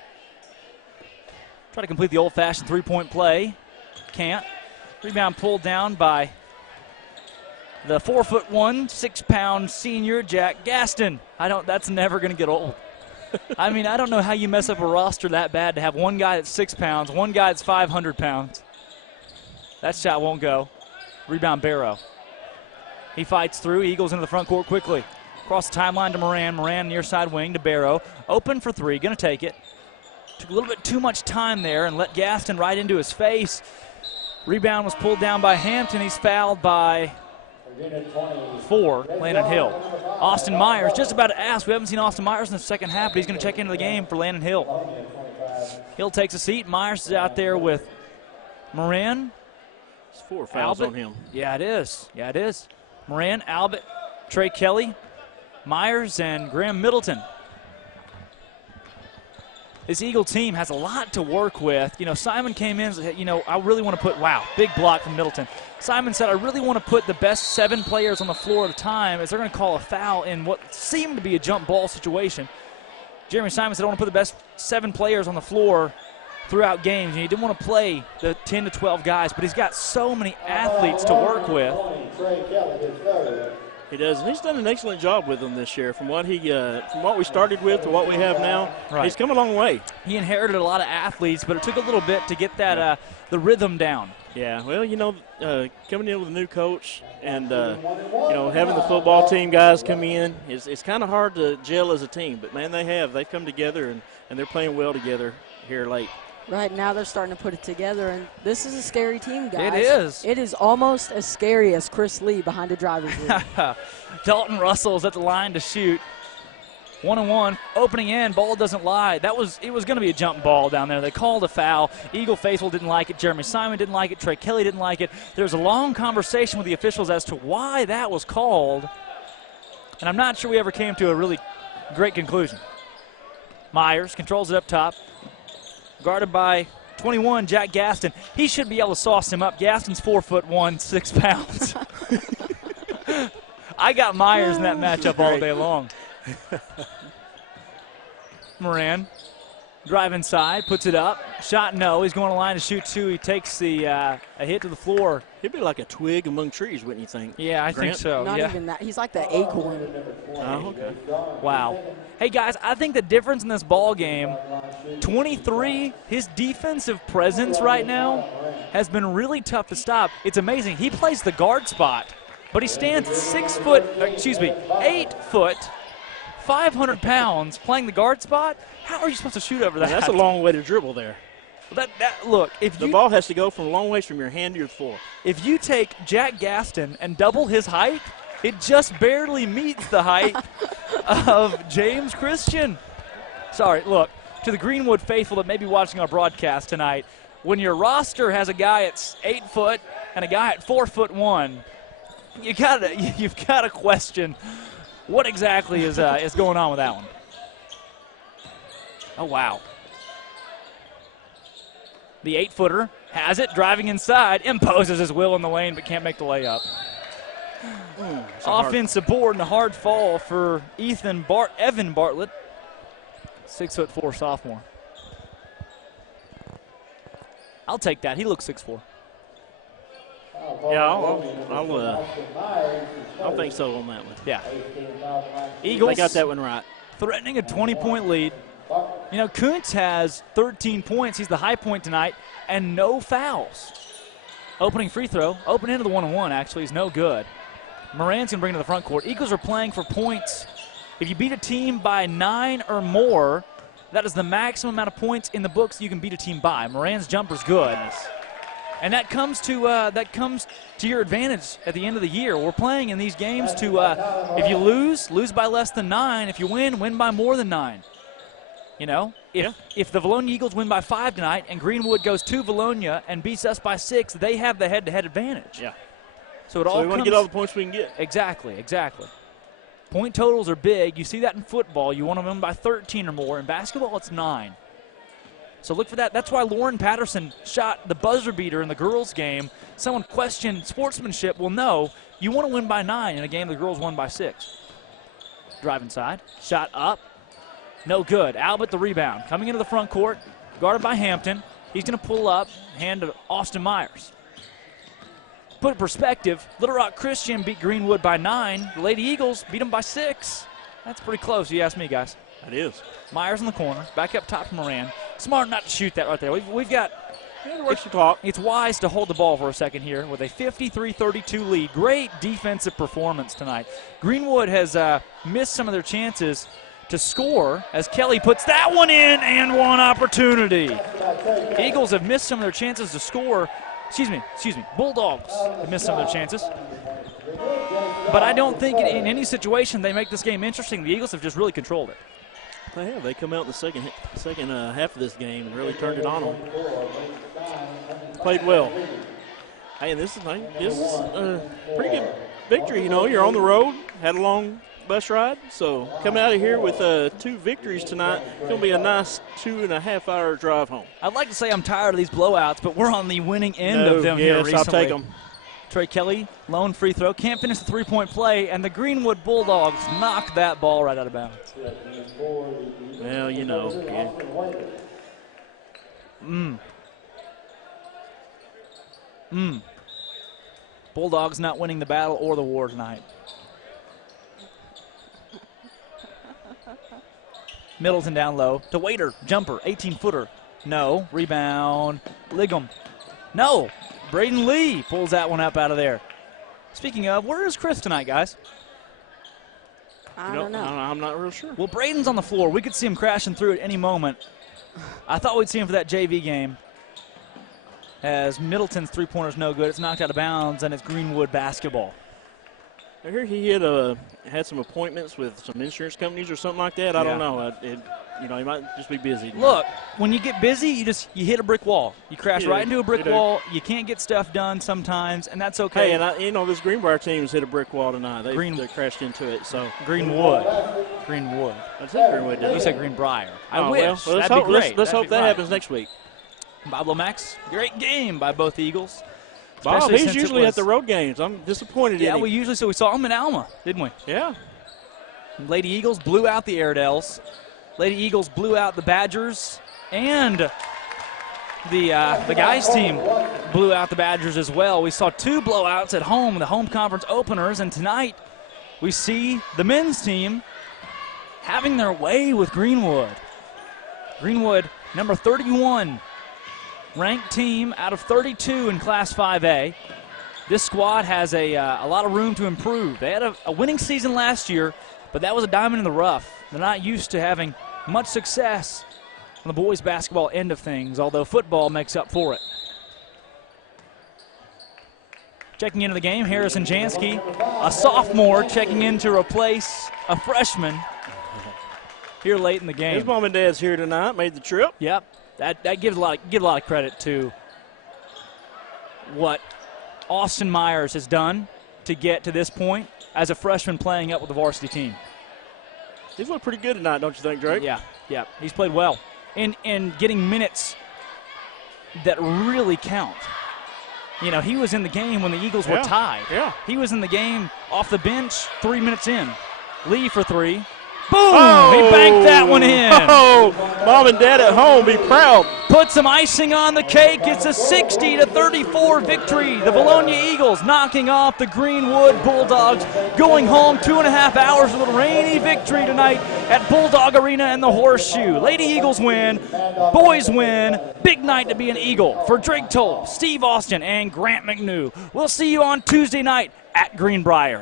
Try to complete the old-fashioned three-point play. Can't. Rebound pulled down by the 4'1", 6-pound senior Jack Gaston. That's never going to get old. I mean, I don't know how you mess up a roster that bad to have one guy that's 6 pounds, one guy that's 500 pounds. That shot won't go. Rebound Barrow. He fights through. Eagles into the front court quickly. Across the timeline to Moran. Moran near side wing to Barrow. Open for 3. Going to take it. Took a little bit too much time there and let Gaston right into his face. Rebound was pulled down by Hampton. He's fouled by 4, Landon Hill. Austin Myers, just about to ask. We haven't seen Austin Myers in the second half, but he's going to check into the game for Landon Hill. Hill takes a seat. Myers is out there with Moran. It's 4 fouls on him. Yeah, it is. Moran, Albert, Trey Kelly, Myers, and Graham Middleton. This Eagle team has a lot to work with. Simon came in and said, I really want to put, big block from Middleton. Simon said, I really want to put the best 7 players on the floor at a time as they're going to call a foul in what seemed to be a jump ball situation. Jeremy Simon said, I want to put the best 7 players on the floor throughout games. And he didn't want to play the 10 to 12 guys, but he's got so many athletes to work with. He does, and he's done an excellent job with them this year. From what we started with to what we have now, He's come a long way. He inherited a lot of athletes, but it took a little bit to get that the rhythm down. Yeah, well, coming in with a new coach and having the football team guys come in, it's kind of hard to gel as a team. But man, they've come together and they're playing well together here late. Right now they're starting to put it together, and this is a scary team, guys. It is. It is almost as scary as Chris Lee behind the driver's wheel. Dalton Russell's at the line to shoot. 1-on-1, opening in, ball doesn't lie. It was going to be a jump ball down there. They called a foul. Eagle faithful didn't like it. Jeremy Simon didn't like it. Trey Kelly didn't like it. There was a long conversation with the officials as to why that was called, and I'm not sure we ever came to a really great conclusion. Myers controls it up top. Guarded by 21, Jack Gaston. He should be able to sauce him up. Gaston's 4'1", 6 pounds. I got Myers in that matchup all day long. Moran Drive inside, puts it up. Shot, no. He's going to line to shoot two. He takes the a hit to the floor. He'd be like a twig among trees, wouldn't you think? Yeah, I think Grant? so. Not even that. He's like the acorn. Oh, okay. Wow. Hey, guys, I think the difference in this ball game, 23, his defensive presence right now has been really tough to stop. It's amazing. He plays the guard spot, but he stands 8 foot, 500 pounds playing the guard spot. How are you supposed to shoot over that? That's a long way to dribble there. Look, if The you ball has to go from a long ways from your hand to your floor. if you take Jack Gaston and double his height, it just barely meets the height of James Christian. Sorry, look, to the Greenwood faithful that may be watching our broadcast tonight, when your roster has a guy at 8 foot and a guy at 4'1", you've got to question what exactly is going on with that one. Oh, wow. The 8-footer has it, driving inside, imposes his will in the lane, but can't make the layup. Offensive board and a hard fall for Evan Bartlett, 6'4" sophomore. I'll take that. He looks 6'4". Yeah, I'll think so on that one. Yeah. Eagles. They got that one right. Threatening a 20-point lead. You know, Kuntz has 13 points. He's the high point tonight, and no fouls. Opening free throw. Open into the 1-on-1, actually, is no good. Moran's going to bring it to the front court. Eagles are playing for points. If you beat a team by 9 or more, that is the maximum amount of points in the books you can beat a team by. Moran's jumper's good. And that comes to your advantage at the end of the year. We're playing in these games to, if you lose by less than 9. If you win by more than 9. You know, if the Vilonia Eagles win by 5 tonight and Greenwood goes to Vilonia and beats us by 6, they have the head-to-head advantage. Yeah. So we want to get all the points we can get. Exactly. Point totals are big. You see that in football. You want to win by 13 or more. In basketball, it's 9. So look for that. That's why Lauren Patterson shot the buzzer beater in the girls' game. Someone questioned sportsmanship. Well, no. You want to win by 9 in a game the girls won by 6. Drive inside. Shot up. No good. Albert the rebound. Coming into the front court. Guarded by Hampton. He's going to pull up. Hand to Austin Myers. Put in perspective, Little Rock Christian beat Greenwood by 9. The Lady Eagles beat them by 6. That's pretty close, if you ask me, guys. That is. Myers in the corner. Back up top for Moran. Smart not to shoot that right there. We've got Works the clock. It's wise to hold the ball for a second here with a 53-32 lead. Great defensive performance tonight. Greenwood has missed some of their chances to score as Kelly puts that one in and one opportunity. Eagles have missed some of their chances to score. Excuse me. Bulldogs have missed some of their chances. But I don't think in any situation they make this game interesting. The Eagles have just really controlled it. They have. They come out in the second half of this game and really turned it on them. Played well. Hey, and this is a pretty good victory. You know, you're on the road, had a long bus ride, so coming out of here with 2 victories tonight, it's going to be a nice 2.5-hour drive home. I'd like to say I'm tired of these blowouts, but we're on the winning end of them here recently. I'll take them. Trey Kelly, lone free throw, can't finish the 3-point play, and the Greenwood Bulldogs knock that ball right out of bounds. Well, you know. Bulldogs not winning the battle or the war tonight. Middleton down low to Waiter, jumper, 18-footer. No, rebound, Liggum. No, Braden Lee pulls that one up out of there. Speaking of, where is Chris tonight, guys? I don't know. I'm not real sure. Well, Braden's on the floor. We could see him crashing through at any moment. I thought we'd see him for that JV game. As Middleton's three-pointer's no good. It's knocked out of bounds, and it's Greenwood basketball. I heard he had some appointments with some insurance companies or something like that. I don't know. He might just be busy. Look, when you get busy, you hit a brick wall. You crash right into a brick wall. You can't get stuff done sometimes, and that's okay. Hey, and this Greenbrier team's hit a brick wall tonight. They crashed into it. So Greenwood. I said Greenwood, didn't I? You said Greenbrier. I wish. Well, let's that'd be great. Let's hope that happens next week. Bob Lomax, great game by both Eagles. Bob, he's usually at the road games. I'm disappointed in him. We saw him in Alma, didn't we? Yeah. Lady Eagles blew out the Airedales. Lady Eagles blew out the Badgers. and the guys team blew out the Badgers as well. We saw 2 blowouts at home, the home conference openers, and tonight we see the men's team having their way with Greenwood. Greenwood, number 31, ranked team out of 32 in Class 5A. This squad has a lot of room to improve. They had a winning season last year, but that was a diamond in the rough. They're not used to having much success on the boys basketball end of things, although football makes up for it. Checking into the game, Harrison Jansky, a sophomore, checking in to replace a freshman here late in the game. His mom and dad's here tonight, made the trip. Yep, that gives a lot of credit to what Austin Myers has done to get to this point as a freshman playing up with the varsity team. He's looked pretty good tonight, don't you think, Drake? Yeah, he's played well in getting minutes that really count. You know, he was in the game when the Eagles were tied. Yeah. He was in the game off the bench 3 minutes in. Lee for 3. Boom! Oh, he banked that one in. Oh, mom and dad at home, be proud. Put some icing on the cake. It's a 60-34 victory. The Vilonia Eagles knocking off the Greenwood Bulldogs, going home 2.5 hours with a rainy victory tonight at Bulldog Arena and the Horseshoe. Lady Eagles win, boys win. Big night to be an Eagle. For Drake Toll, Steve Austin, and Grant McNew. We'll see you on Tuesday night at Greenbrier.